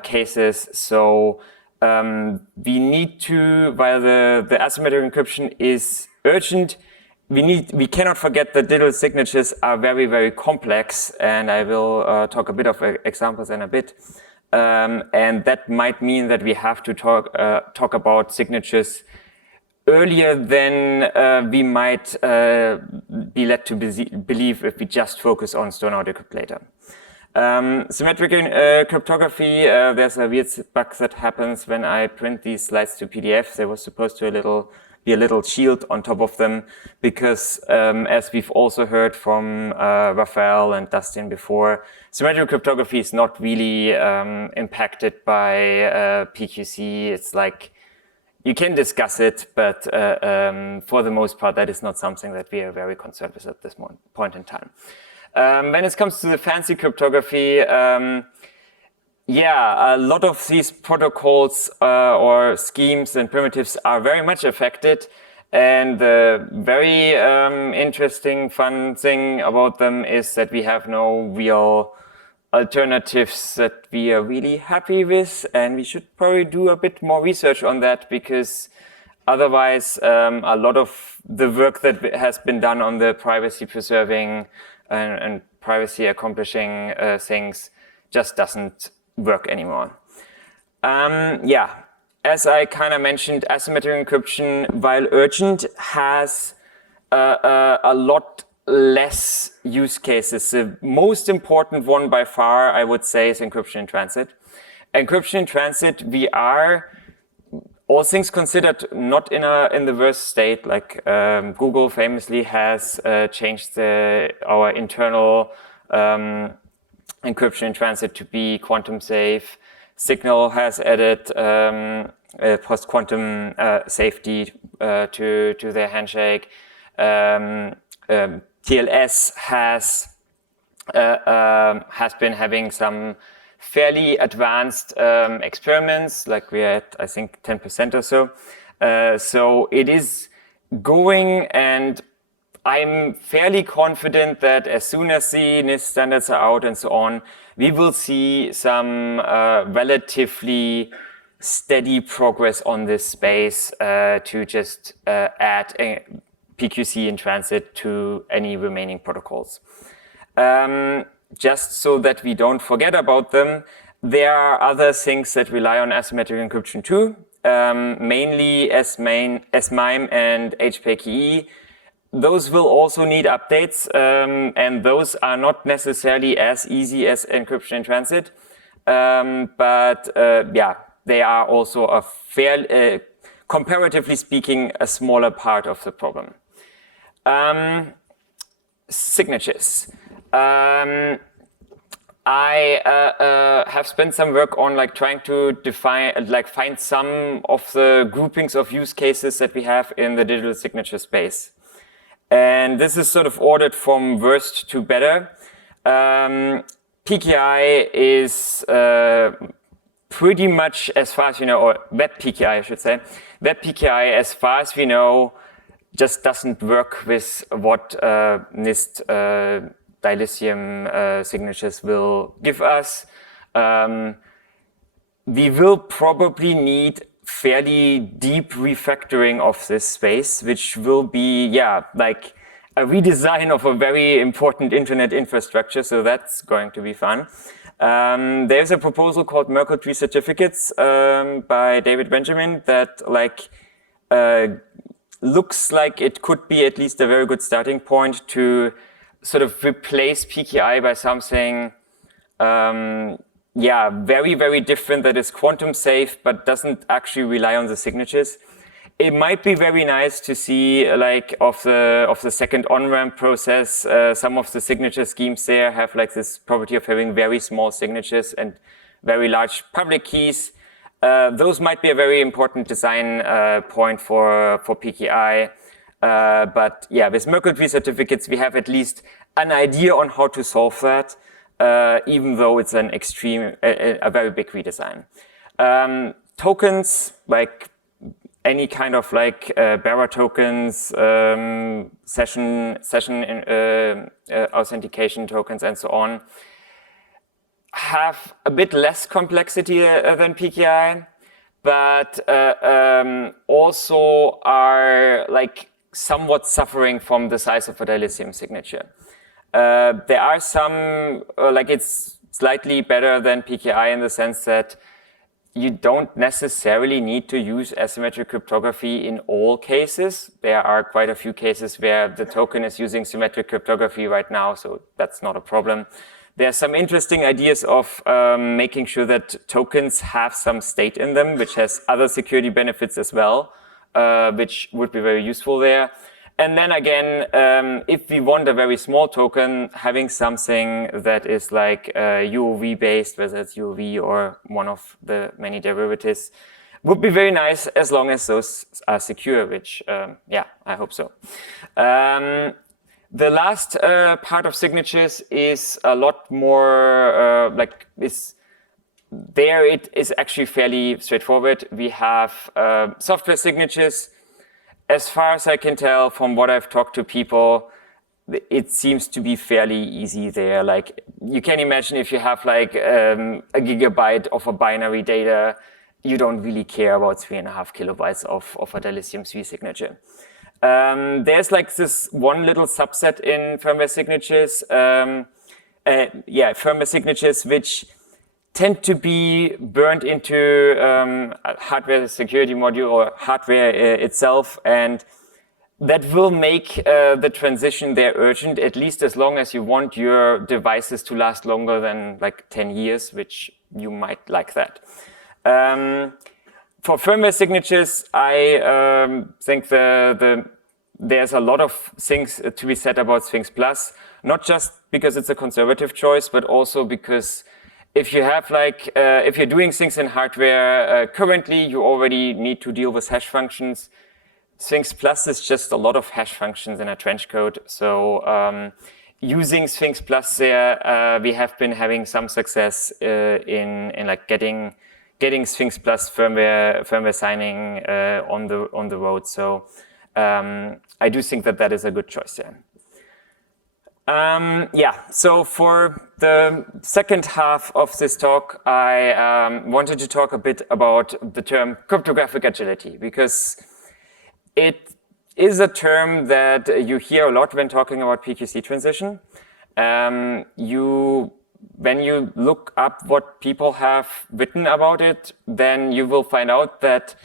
cases. So we need to, while the asymmetric encryption is urgent, we cannot forget that digital signatures are very, very complex, and I will talk a bit of examples in a bit. And that might mean that we have to talk about signatures earlier than we might be led to believe if we just focus on store now, decrypt later. Symmetric cryptography, there's a weird bug that happens when I print these slides to PDFs. There was supposed to be a little shield on top of them because, as we've also heard from Raphael and Dustin before, symmetric cryptography is not really impacted by PQC. It's like, you can discuss it, but for the most part, that is not something that we are very concerned with at this point in time. When it comes to the fancy cryptography, yeah, a lot of these protocols or schemes and primitives are very much affected. And the very interesting, fun thing about them is that we have no real alternatives that we are really happy with. And we should probably do a bit more research on that because otherwise a lot of the work that has been done on the privacy preserving and privacy accomplishing things just doesn't work anymore. Yeah, as I kind of mentioned, asymmetric encryption, while urgent, has a lot less use cases. The most important one by far, I would say, is encryption in transit. Encryption in transit, we are, all things considered, not in the worst state. Like Google famously has changed our internal encryption in transit to be quantum safe. Signal has added post-quantum safety to their handshake. TLS has been having some fairly advanced experiments, like we're at, I think, 10% or so. So it is going, and I'm fairly confident that as soon as the NIST standards are out and so on, we will see some relatively steady progress on this space to just add a PQC in transit to any remaining protocols. Just so that we don't forget about them, there are other things that rely on asymmetric encryption too, mainly SMIME and HPKE. Those will also need updates, and those are not necessarily as easy as encryption in transit. But yeah, they are also a fair, comparatively speaking, a smaller part of the problem. Signatures. I have spent some work on trying to find some of the groupings of use cases that we have in the digital signature space. And this is sort of ordered from worst to better. PKI is pretty much, as far as you know, or WebPKI, I should say, WebPKI, as far as we know, just doesn't work with what NIST dilithium signatures will give us. We will probably need fairly deep refactoring of this space, which will be, yeah, like a redesign of a very important internet infrastructure. So that's going to be fun. There's a proposal called Merkle tree certificates by David Benjamin that looks like it could be at least a very good starting point to sort of replace PKI by something, yeah, very, very different that is quantum safe, but doesn't actually rely on the signatures. It might be very nice to see, of the second on-ramp process, some of the signature schemes there have this property of having very small signatures and very large public keys. Those might be a very important design point for PKI. But yeah, with Merkle tree certificates, we have at least an idea on how to solve that, even though it's an a very big redesign. Tokens, like any kind of bearer tokens, session authentication tokens, and so on, have a bit less complexity than PKI, but also are somewhat suffering from the size of a dilithium signature. There are some, it's slightly better than PKI in the sense that you don't necessarily need to use asymmetric cryptography in all cases. There are quite a few cases where the token is using symmetric cryptography right now, so that's not a problem. There are some interesting ideas of making sure that tokens have some state in them, which has other security benefits as well, which would be very useful there. And then again, if we want a very small token, having something that is like UOV based, whether it's UOV or one of the many derivatives, would be very nice as long as those are secure, which, yeah, I hope so. The last part of signatures is a lot more it is actually fairly straightforward. We have software signatures. As far as I can tell from what I've talked to people, it seems to be fairly easy there. Like you can imagine if you have like a gigabyte of a binary data, you don't really care about 3.5 kilobytes of a dilithium 3 signature. There's like this one little subset in firmware signatures, firmware signatures which tend to be burned into a hardware security module or hardware itself, and that will make the transition there urgent, at least as long as you want your devices to last longer than like 10 years, which you might like that. For firmware signatures, I think there's a lot of things to be said about Sphinx Plus, not just because it's a conservative choice, but also because if you have like, if you're doing things in hardware, currently you already need to deal with hash functions. Sphinx Plus is just a lot of hash functions in a trench code. So using Sphinx Plus there, we have been having some success in like getting Sphinx Plus firmware signing on the road. So I do think that is a good choice there. So for the second half of this talk, I wanted to talk a bit about the term cryptographic agility, because it is a term that you hear a lot when talking about PQC transition. When you look up what people have written about it, then you will find out that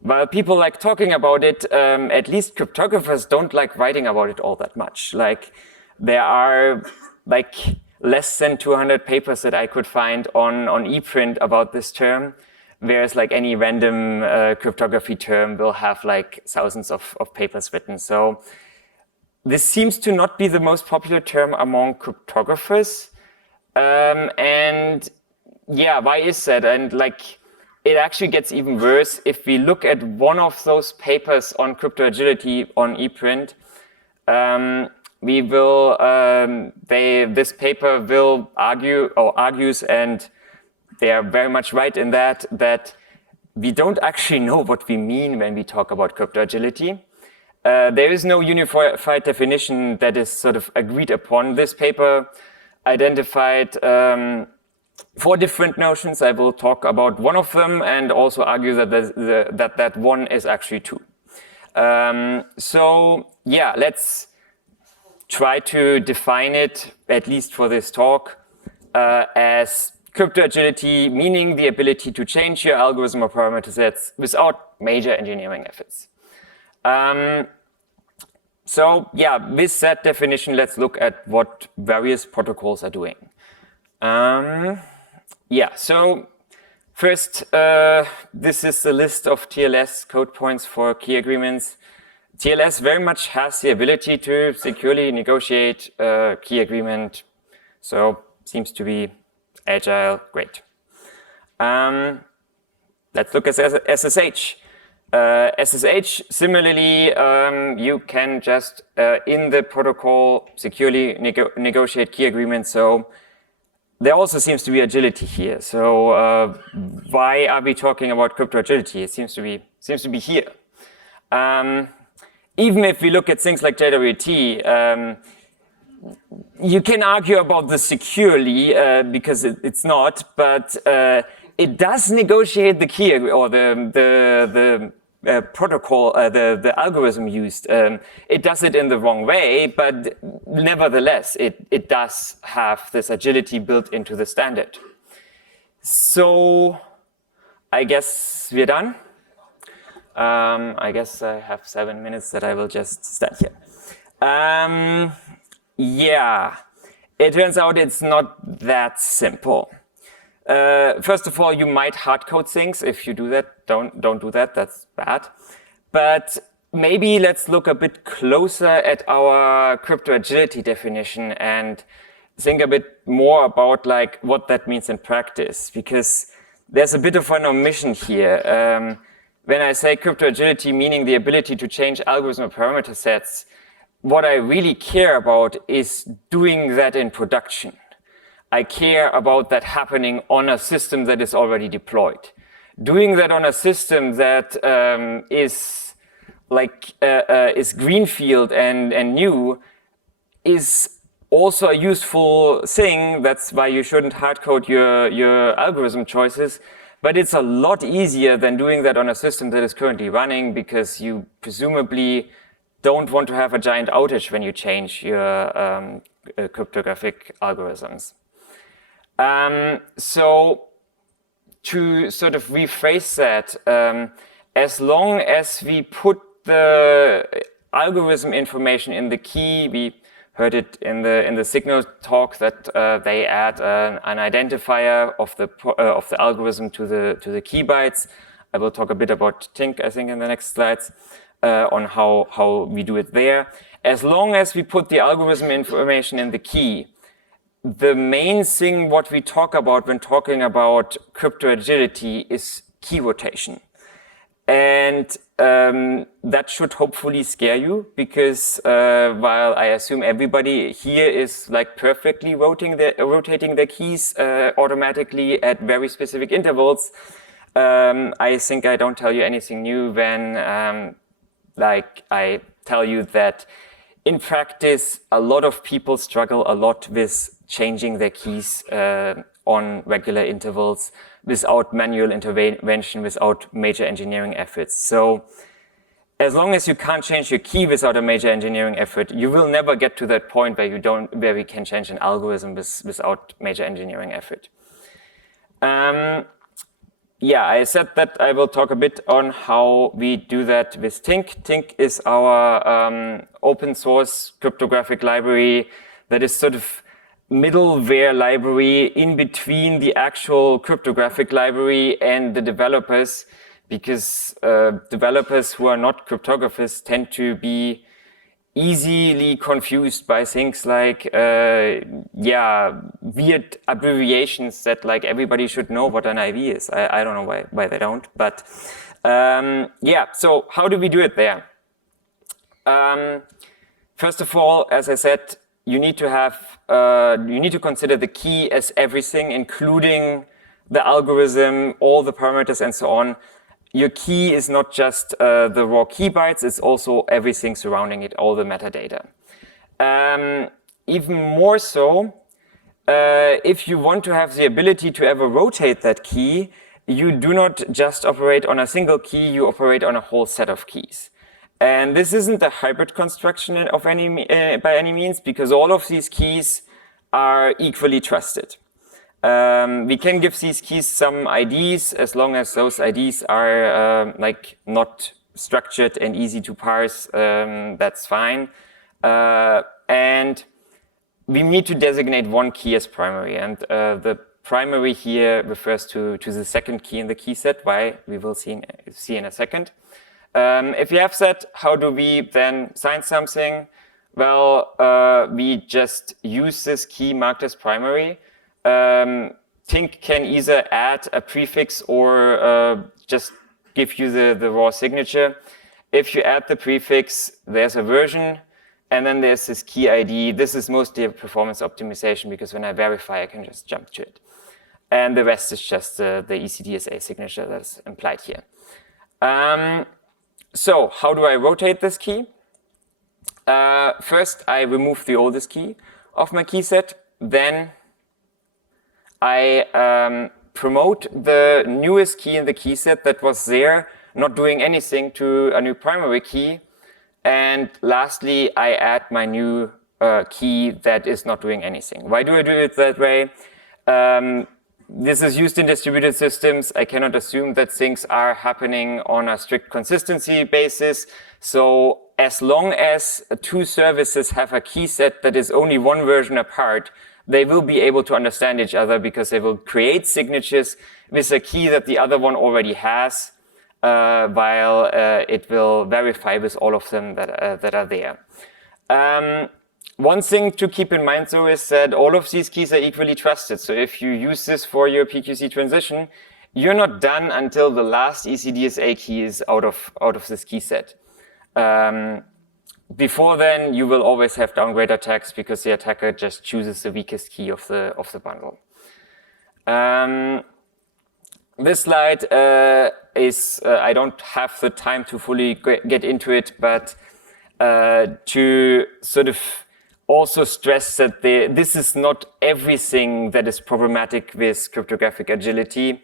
while people like talking about it, at least cryptographers don't like writing about it all that much. Like, there are like less than 200 papers that I could find on ePrint about this term, whereas like any random cryptography term will have like thousands of papers written. So this seems to not be the most popular term among cryptographers. And yeah, why is that? And like, it actually gets even worse if we look at one of those papers on crypto agility on ePrint. We will, this paper will argues, and they are very much right in that we don't actually know what we mean when we talk about crypto agility. There is no unified definition that is sort of agreed upon. This paper identified 4 different notions. I will talk about one of them and also argue that that one is actually 2. So yeah, let's try to define it, at least for this talk, as crypto agility, meaning the ability to change your algorithm or parameter sets without major engineering efforts. So yeah, with that definition, let's look at what various protocols are doing. So first, this is the list of TLS code points for key agreements. TLS very much has the ability to securely negotiate a key agreement, so seems to be agile, great. Let's look at SSH. SSH, similarly, you can just, in the protocol, securely negotiate key agreements, so there also seems to be agility here. So why are we talking about crypto agility? It seems to be here. Even if we look at things like JWT, you can argue about the securely because it's not, but it does negotiate the key or the protocol, the algorithm used. It does it in the wrong way, but nevertheless, it does have this agility built into the standard. So I guess we're done. I guess I have 7 minutes that I will just stand here. It turns out it's not that simple. First of all, you might hard code things. If you do that, don't do that. That's bad. But maybe let's look a bit closer at our crypto agility definition and think a bit more about like what that means in practice, because there's a bit of an omission here. When I say crypto agility, meaning the ability to change algorithm or parameter sets, what I really care about is doing that in production. I care about that happening on a system that is already deployed. Doing that on a system that is greenfield and new is also a useful thing. That's why you shouldn't hard code your algorithm choices. But it's a lot easier than doing that on a system that is currently running, because you presumably don't want to have a giant outage when you change your cryptographic algorithms. So to sort of rephrase that, as long as we put the algorithm information in the key, we heard it in the signal talk that they add an identifier of the algorithm to the key bytes. I will talk a bit about Tink, I think, in the next slides on how we do it there. As long as we put the algorithm information in the key, the main thing what we talk about when talking about crypto agility is key rotation. And that should hopefully scare you, because while I assume everybody here is like perfectly rotating their keys automatically at very specific intervals, I think I don't tell you anything new when like I tell you that in practice, a lot of people struggle a lot with changing their keys on regular intervals without manual intervention, without major engineering efforts. So as long as you can't change your key without a major engineering effort, you will never get to that point where we can change an algorithm without major engineering effort. Yeah, I said that I will talk a bit on how we do that with Tink. Tink is our open source cryptographic library that is sort of middleware library in between the actual cryptographic library and the developers, because developers who are not cryptographers tend to be easily confused by things like, weird abbreviations that like everybody should know what an IV is. I don't know why they don't, but so how do we do it there? First of all, as I said, you need to consider the key as everything, including the algorithm, all the parameters and so on. Your key is not just the raw key bytes, it's also everything surrounding it, all the metadata. Even more so, if you want to have the ability to ever rotate that key, you do not just operate on a single key, you operate on a whole set of keys. And this isn't a hybrid construction by any means, because all of these keys are equally trusted. We can give these keys some IDs as long as those IDs are not structured and easy to parse. That's fine. And we need to designate one key as primary, and the primary here refers to the second key in the key set. Why we will see in a second. If you have that, how do we then sign something? Well, we just use this key marked as primary. Tink can either add a prefix or just give you the raw signature. If you add the prefix, there's a version, and then there's this key ID. This is mostly a performance optimization, because when I verify, I can just jump to it. And the rest is just the ECDSA signature that's implied here. So how do I rotate this key? First, I remove the oldest key of my key set. Then I promote the newest key in the key set that was there, not doing anything, to a new primary key. And lastly, I add my new key that is not doing anything. Why do I do it that way? This is used in distributed systems. I cannot assume that things are happening on a strict consistency basis. So as long as two services have a key set that is only one version apart, they will be able to understand each other because they will create signatures with a key that the other one already has, while it will verify with all of them that are there. One thing to keep in mind, though, is that all of these keys are equally trusted. So if you use this for your PQC transition, you're not done until the last ECDSA key is out of this key set. Before then, you will always have downgrade attacks because the attacker just chooses the weakest key of the bundle. This slide is, I don't have the time to fully get into it, but to sort of also stress that this is not everything that is problematic with cryptographic agility.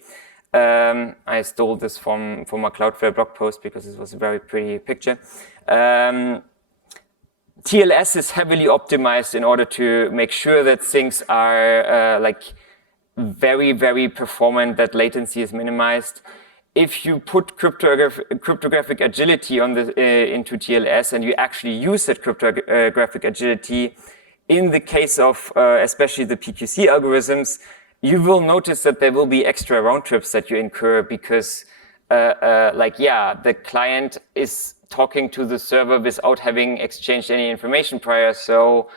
I stole this from a Cloudflare blog post because it was a very pretty picture. TLS is heavily optimized in order to make sure that things are like very, very performant, that latency is minimized. If you put cryptographic agility on into TLS and you actually use that cryptographic agility, in the case of especially the PQC algorithms, you will notice that there will be extra round trips that you incur because the client is talking to the server without having exchanged any information prior. So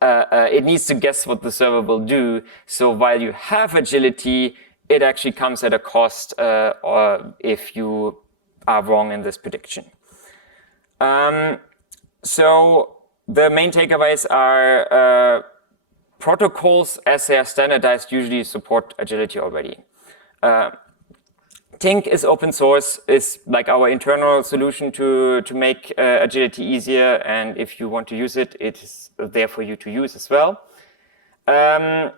it needs to guess what the server will do. So while you have agility, it actually comes at a cost or if you are wrong in this prediction. So the main takeaways are protocols, as they are standardized, usually support agility already. Tink is open source, is like our internal solution to make agility easier. And if you want to use it, it is there for you to use as well. The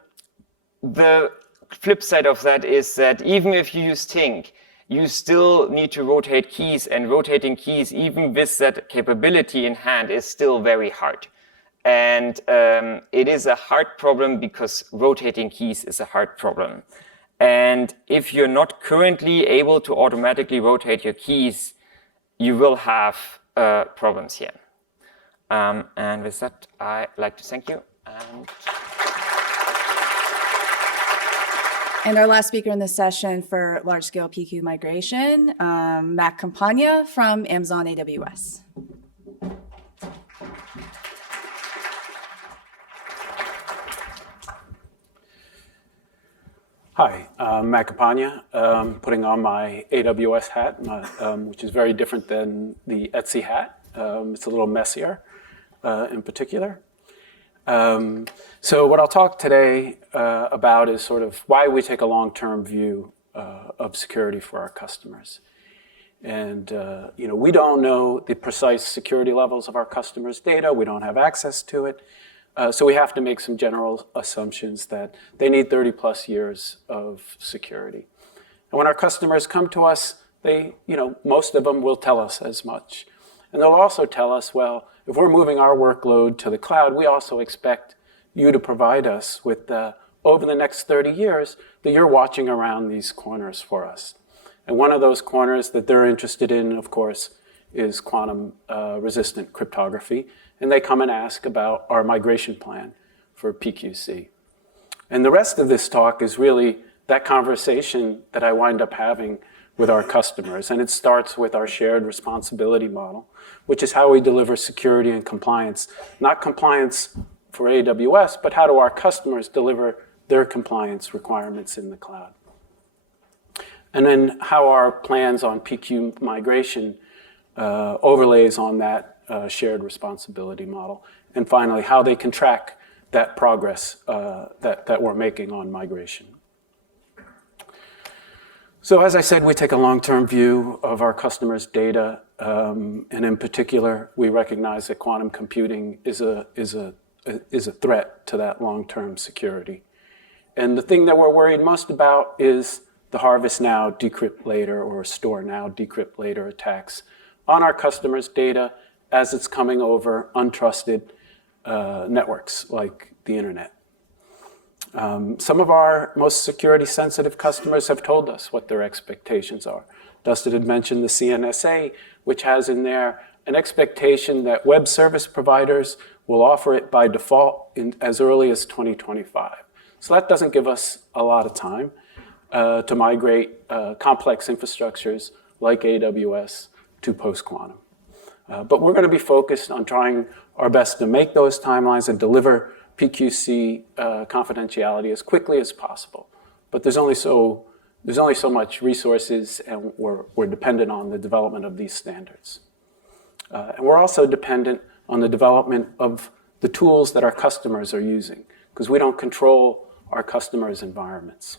flip side of that is that even if you use Tink, you still need to rotate keys, and rotating keys, even with that capability in hand, is still very hard. And it is a hard problem because rotating keys is a hard problem. And if you're not currently able to automatically rotate your keys, you will have problems here. And with that, I'd like to thank you. And our last speaker in this session for large-scale PQ migration, Matt Campagna from Amazon AWS. Hi, I'm Matt Campagna, putting on my AWS hat, which is very different than the Etsy hat. It's a little messier in particular. So what I'll talk today about is sort of why we take a long-term view of security for our customers. And we don't know the precise security levels of our customers' data. We don't have access to it. So we have to make some general assumptions that they need 30 plus years of security. And when our customers come to us, most of them will tell us as much. And they'll also tell us, well, if we're moving our workload to the cloud, we also expect you to provide us with, over the next 30 years, that you're watching around these corners for us. And one of those corners that they're interested in, of course, is quantum resistant cryptography. And they come and ask about our migration plan for PQC. And the rest of this talk is really that conversation that I wind up having with our customers. And it starts with our shared responsibility model, which is how we deliver security and compliance. Not compliance for AWS, but how do our customers deliver their compliance requirements in the cloud. And then how our plans on PQ migration overlays on that shared responsibility model. And finally, how they can track that progress that we're making on migration. So as I said, we take a long-term view of our customers' data. And in particular, we recognize that quantum computing is a threat to that long-term security. And the thing that we're worried most about is the harvest now, decrypt later, or store now, decrypt later attacks on our customers' data as it's coming over untrusted networks like the internet. Some of our most security-sensitive customers have told us what their expectations are. Dustin had mentioned the CNSA, which has in there an expectation that web service providers will offer it by default as early as 2025. So that doesn't give us a lot of time to migrate complex infrastructures like AWS to post-quantum. But we're going to be focused on trying our best to make those timelines and deliver PQC confidentiality as quickly as possible. But there's only so much resources, and we're dependent on the development of these standards. And we're also dependent on the development of the tools that our customers are using, because we don't control our customers' environments.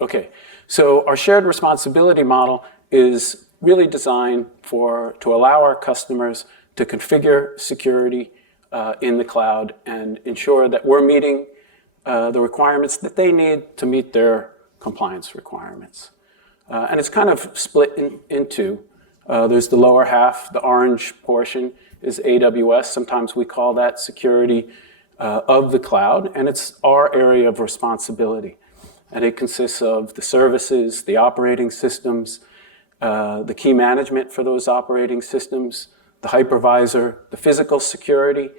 Okay, so our shared responsibility model is really designed to allow our customers to configure security in the cloud and ensure that we're meeting the requirements that they need to meet their compliance requirements. And it's kind of split into, there's the lower half, the orange portion is AWS. Sometimes we call that security of the cloud, and it's our area of responsibility. And it consists of the services, the operating systems, the key management for those operating systems, the hypervisor, the physical security,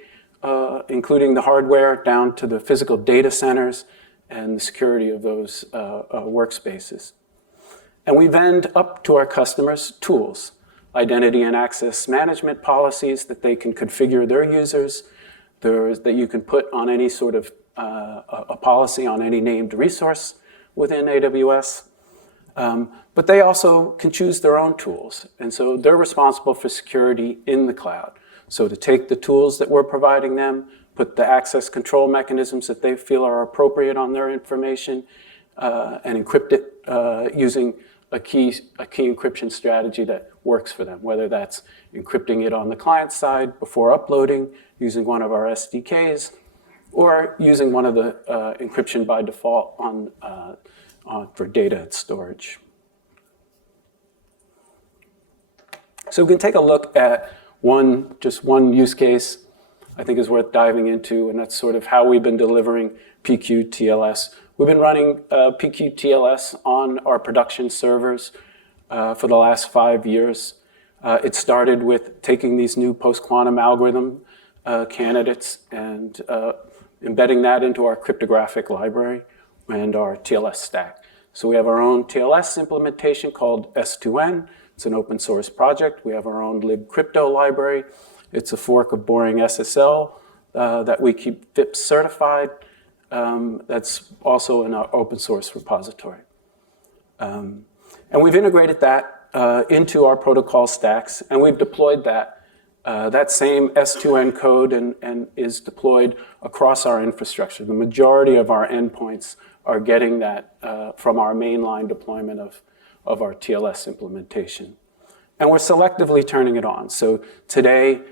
including the hardware down to the physical data centers and the security of those workspaces. And we vend up to our customers tools, identity and access management policies that they can configure their users, that you can put on any sort of a policy on any named resource within AWS. But they also can choose their own tools. And so they're responsible for security in the cloud. So to take the tools that we're providing them, put the access control mechanisms that they feel are appropriate on their information, and encrypt it using a key encryption strategy that works for them, whether that's encrypting it on the client side before uploading, using one of our SDKs, or using one of the encryption by default for data storage. So we can take a look at just one use case I think is worth diving into, and that's sort of how we've been delivering PQ-TLS. We've been running PQ-TLS on our production servers for the last 5 years. It started with taking these new post-quantum algorithm candidates and embedding that into our cryptographic library and our TLS stack. So we have our own TLS implementation called S2N. It's an open source project. We have our own libcrypto library. It's a fork of Boring SSL that we keep FIPS certified. That's also in our open source repository. And we've integrated that into our protocol stacks, and we've deployed that same S2N code and is deployed across our infrastructure. The majority of our endpoints are getting that from our mainline deployment of our TLS implementation. And we're selectively turning it on. So today,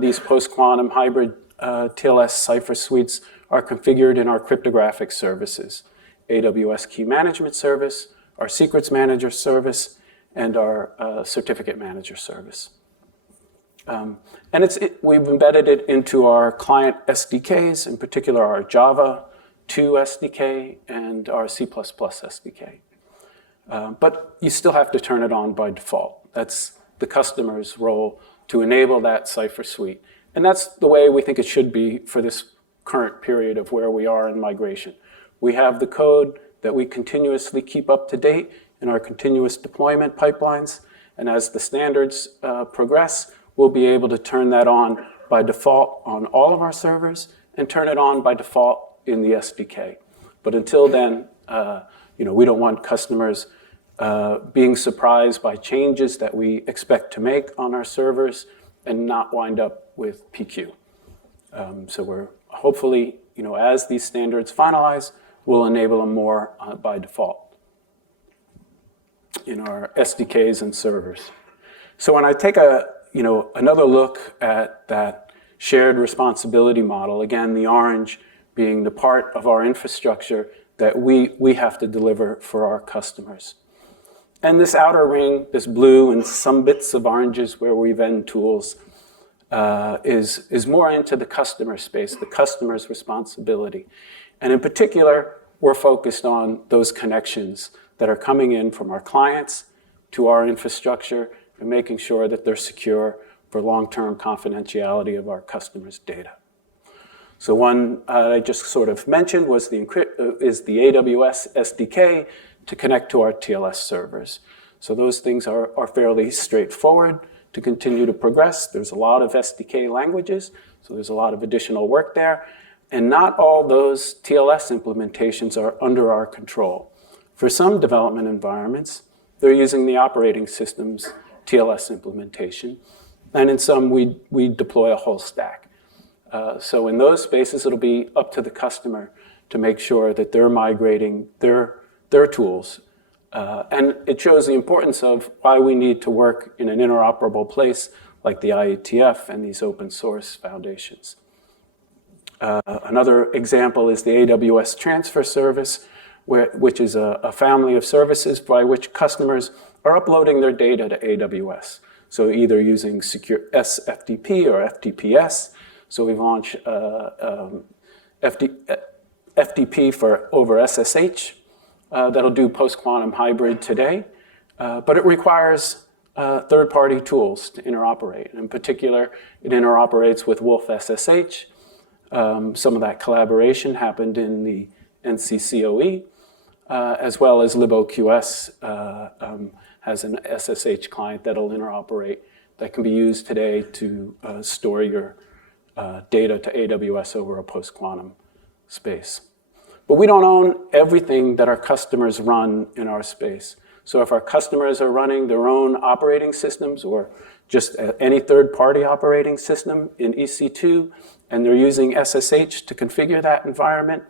these post-quantum hybrid TLS cipher suites are configured in our cryptographic services, AWS Key Management Service, our Secrets Manager service, and our Certificate Manager service. And we've embedded it into our client SDKs, in particular our Java 2 SDK and our C++ SDK. But you still have to turn it on by default. That's the customer's role to enable that cipher suite. And that's the way we think it should be for this current period of where we are in migration. We have the code that we continuously keep up to date in our continuous deployment pipelines. And as the standards progress, we'll be able to turn that on by default on all of our servers and turn it on by default in the SDK. But until then, we don't want customers being surprised by changes that we expect to make on our servers and not wind up with PQ. So we're hopefully, as these standards finalize, we'll enable them more by default in our SDKs and servers. So when I take another look at that shared responsibility model, again, the orange being the part of our infrastructure that we have to deliver for our customers. And this outer ring, this blue and some bits of oranges where we vend tools, is more into the customer space, the customer's responsibility. And in particular, we're focused on those connections that are coming in from our clients to our infrastructure and making sure that they're secure for long-term confidentiality of our customers' data. So one I just sort of mentioned was the AWS SDK to connect to our TLS servers. So those things are fairly straightforward to continue to progress. There's a lot of SDK languages, so there's a lot of additional work there. And not all those TLS implementations are under our control. For some development environments, they're using the operating system's TLS implementation. And in some, we deploy a whole stack. So in those spaces, it'll be up to the customer to make sure that they're migrating their tools. And it shows the importance of why we need to work in an interoperable place like the IETF and these open source foundations. Another example is the AWS Transfer Service, which is a family of services by which customers are uploading their data to AWS. So either using secure SFTP or FTPS. So we've launched FTP for over SSH. That'll do post-quantum hybrid today. But it requires third-party tools to interoperate. In particular, it interoperates with Wolf SSH. Some of that collaboration happened in the NCCOE, as well as LibOQS has an SSH client that'll interoperate that can be used today to store your data to AWS over a post-quantum space. But we don't own everything that our customers run in our space. So if our customers are running their own operating systems or just any third-party operating system in EC2, and they're using SSH to configure that environment,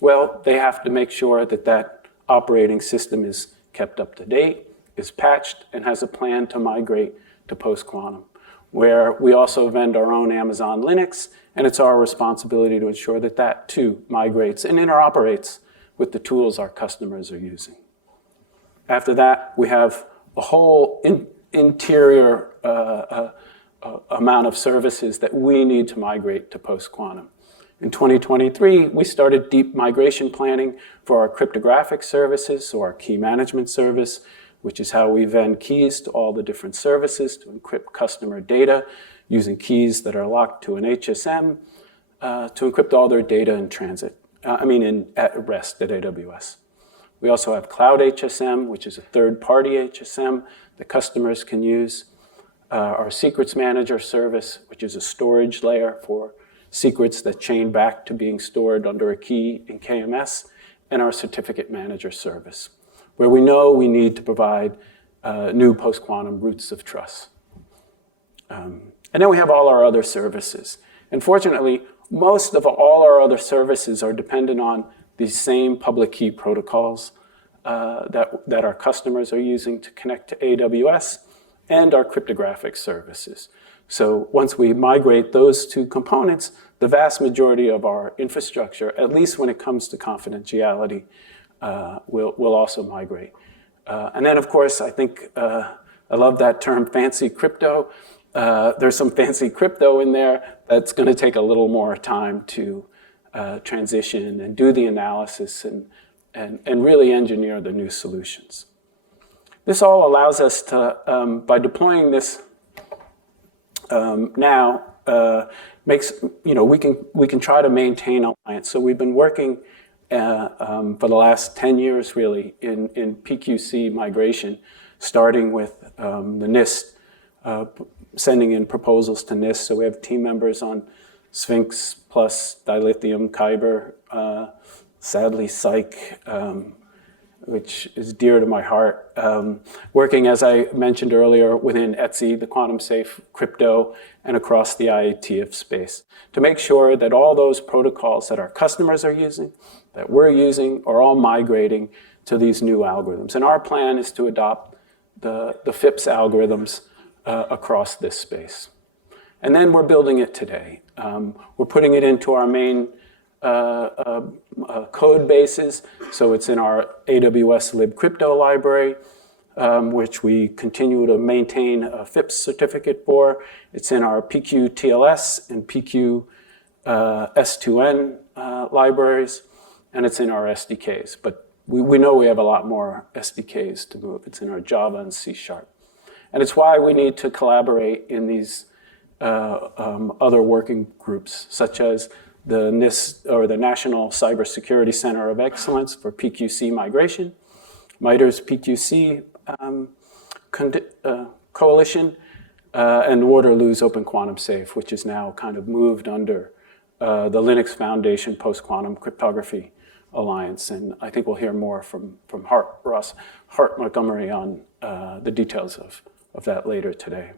well, they have to make sure that that operating system is kept up to date, is patched, and has a plan to migrate to post-quantum, where we also vend our own Amazon Linux, and it's our responsibility to ensure that that too migrates and interoperates with the tools our customers are using. After that, we have a whole interior amount of services that we need to migrate to post-quantum. In 2023, we started deep migration planning for our cryptographic services, so our key management service, which is how we vend keys to all the different services to encrypt customer data using keys that are locked to an HSM to encrypt all their data in transit, at rest at AWS. We also have Cloud HSM, which is a third-party HSM that customers can use. Our Secrets Manager service, which is a storage layer for secrets that chain back to being stored under a key in KMS, and our Certificate Manager service, where we know we need to provide new post-quantum roots of trust. And then we have all our other services. And fortunately, most of all our other services are dependent on these same public key protocols that our customers are using to connect to AWS and our cryptographic services. So once we migrate those two components, the vast majority of our infrastructure, at least when it comes to confidentiality, will also migrate. And then, of course, I think I love that term, fancy crypto. There's some fancy crypto in there that's going to take a little more time to transition and do the analysis and really engineer the new solutions. This all allows us to, by deploying this now, we can try to maintain alliance. So we've been working for the last 10 years, really, in PQC migration, starting with the NIST, sending in proposals to NIST. So we have team members on Sphinx plus dilithium, Kyber, sadly Psych, which is dear to my heart. Working, as I mentioned earlier, within ETSI, the quantum safe crypto, and across the IETF space, to make sure that all those protocols that our customers are using, that we're using, are all migrating to these new algorithms. And our plan is to adopt the FIPS algorithms across this space. And then we're building it today. We're putting it into our main code bases. So it's in our AWS libcrypto library, which we continue to maintain a FIPS certificate for. It's in our PQ-TLS and PQ-S2N libraries, and it's in our SDKs. But we know we have a lot more SDKs to move. It's in our Java and C#. And it's why we need to collaborate in these other working groups, such as the NIST, or the National Cybersecurity Center of Excellence for PQC Migration, MITRE's PQC Coalition, and Waterloo's Open Quantum Safe, which is now kind of moved under the Linux Foundation Post-Quantum Cryptography Alliance. And I think we'll hear more from Hart Montgomery on the details of that later today.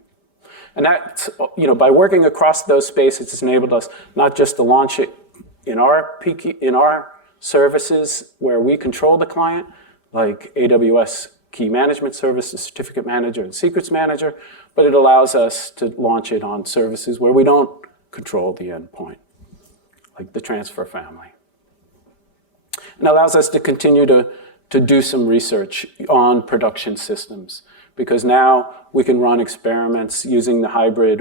And that's, by working across those spaces, it's enabled us not just to launch it in our services where we control the client, like AWS Key Management Services, Certificate Manager, and Secrets Manager, but it allows us to launch it on services where we don't control the endpoint, like the transfer family. And allows us to continue to do some research on production systems, because now we can run experiments using the hybrid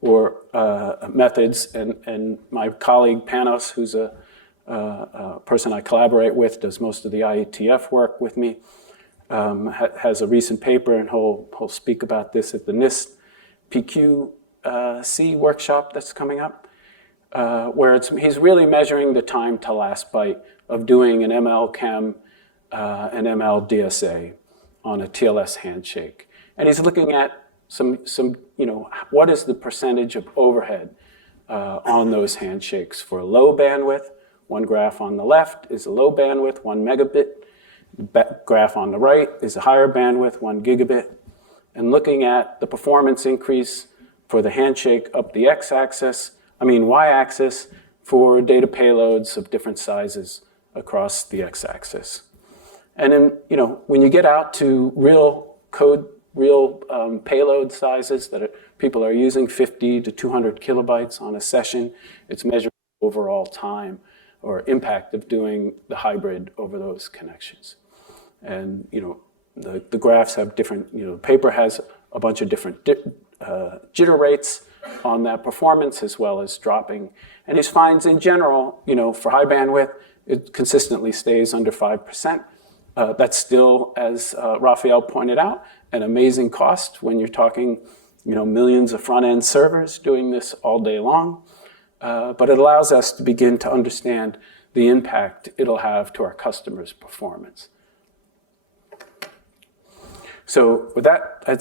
or methods. And my colleague Panos, who's a person I collaborate with, does most of the IETF work with me, has a recent paper, and he'll speak about this at the NIST PQC workshop that's coming up, where he's really measuring the time to last byte of doing an ML Chem, an ML DSA on a TLS handshake. And he's looking at some what is the percentage of overhead on those handshakes for low bandwidth. One graph on the left is a low bandwidth, 1 megabit. Graph on the right is a higher bandwidth, 1 gigabit. And looking at the performance increase for the handshake up the y-axis for data payloads of different sizes across the x-axis. And then, when you get out to real code, payload sizes that people are using, 50 to 200 kilobytes on a session, it's measuring overall time or impact of doing the hybrid over those connections. And, the graphs have different, the paper has a bunch of different jitter rates on that performance, as well as dropping. And he finds in general, for high bandwidth, it consistently stays under 5%. That's still, as Raphael pointed out, an amazing cost when you're talking, millions of front-end servers doing this all day long. But it allows us to begin to understand the impact it'll have to our customers' performance. So with that, I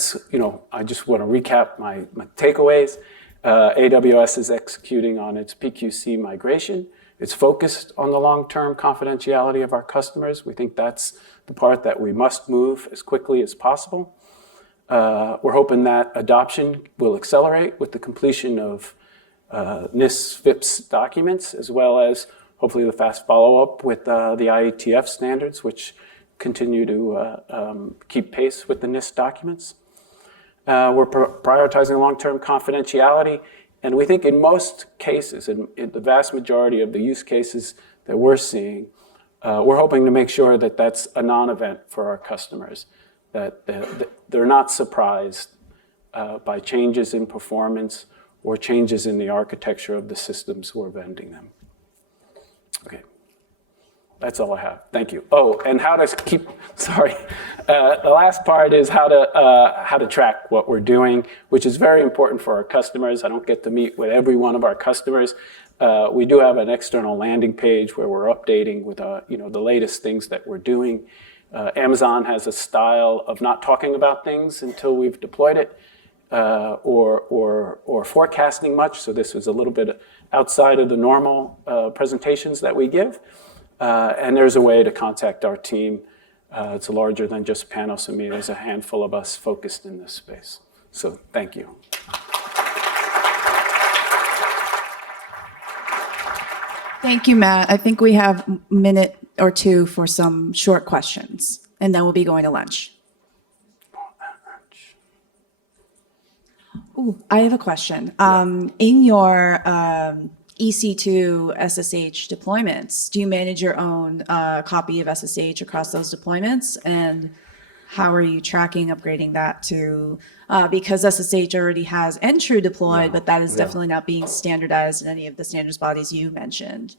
just want to recap my takeaways. AWS is executing on its PQC migration. It's focused on the long-term confidentiality of our customers. We think that's the part that we must move as quickly as possible. We're hoping that adoption will accelerate with the completion of NIST FIPS documents, as well as hopefully the fast follow-up with the IETF standards, which continue to keep pace with the NIST documents. We're prioritizing long-term confidentiality. And we think in most cases, in the vast majority of the use cases that we're seeing, we're hoping to make sure that that's a non-event for our customers, that they're not surprised by changes in performance or changes in the architecture of the systems we're vending them. Okay, that's all I have. Thank you. Oh, and how to keep, the last part is how to track what we're doing, which is very important for our customers. I don't get to meet with every one of our customers. We do have an external landing page where we're updating with the latest things that we're doing. Amazon has a style of not talking about things until we've deployed it, or forecasting much. So this was a little bit outside of the normal presentations that we give. And there's a way to contact our team. It's larger than just Panos and me. There's a handful of us focused in this space. So thank you. Thank you, Matt. I think we have a minute or two for some short questions, and then we'll be going to lunch. Ooh, I have a question. In your EC2 SSH deployments, do you manage your own copy of SSH across those deployments? And how are you tracking upgrading that to, because SSH already has Entrue deployed, but that is definitely not being standardized in any of the standards bodies you mentioned.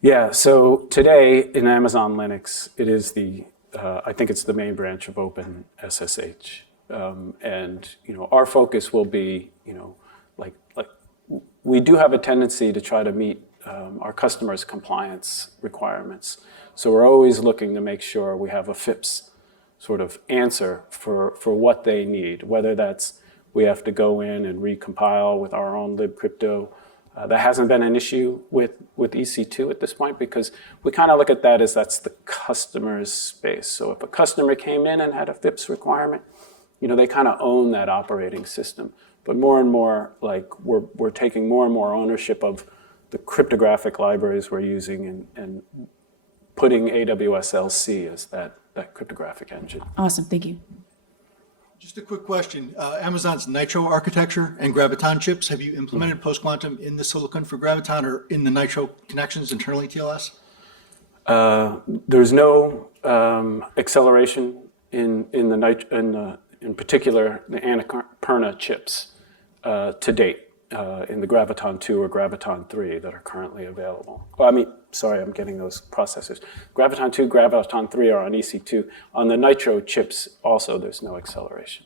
Yeah, so today in Amazon Linux, it is I think it's the main branch of Open SSH. And our focus will be, like we do have a tendency to try to meet our customers' compliance requirements. So we're always looking to make sure we have a FIPS sort of answer for what they need, whether that's we have to go in and recompile with our own libcrypto. That hasn't been an issue with EC2 at this point because we kind of look at that as that's the customer's space. So if a customer came in and had a FIPS requirement, they kind of own that operating system. But more and more, like we're taking more and more ownership of the cryptographic libraries we're using and putting AWS LC as that cryptographic engine. Awesome, thank you. Just a quick question. Amazon's Nitro architecture and Graviton chips, have you implemented post-quantum in the silicon for Graviton or in the Nitro connections internally TLS? There's no acceleration in particular the Annapurna chips to date in the Graviton 2 or Graviton 3 that are currently available. Well, sorry, I'm getting those processors. Graviton 2, Graviton 3 are on EC2. On the Nitro chips also, there's no acceleration.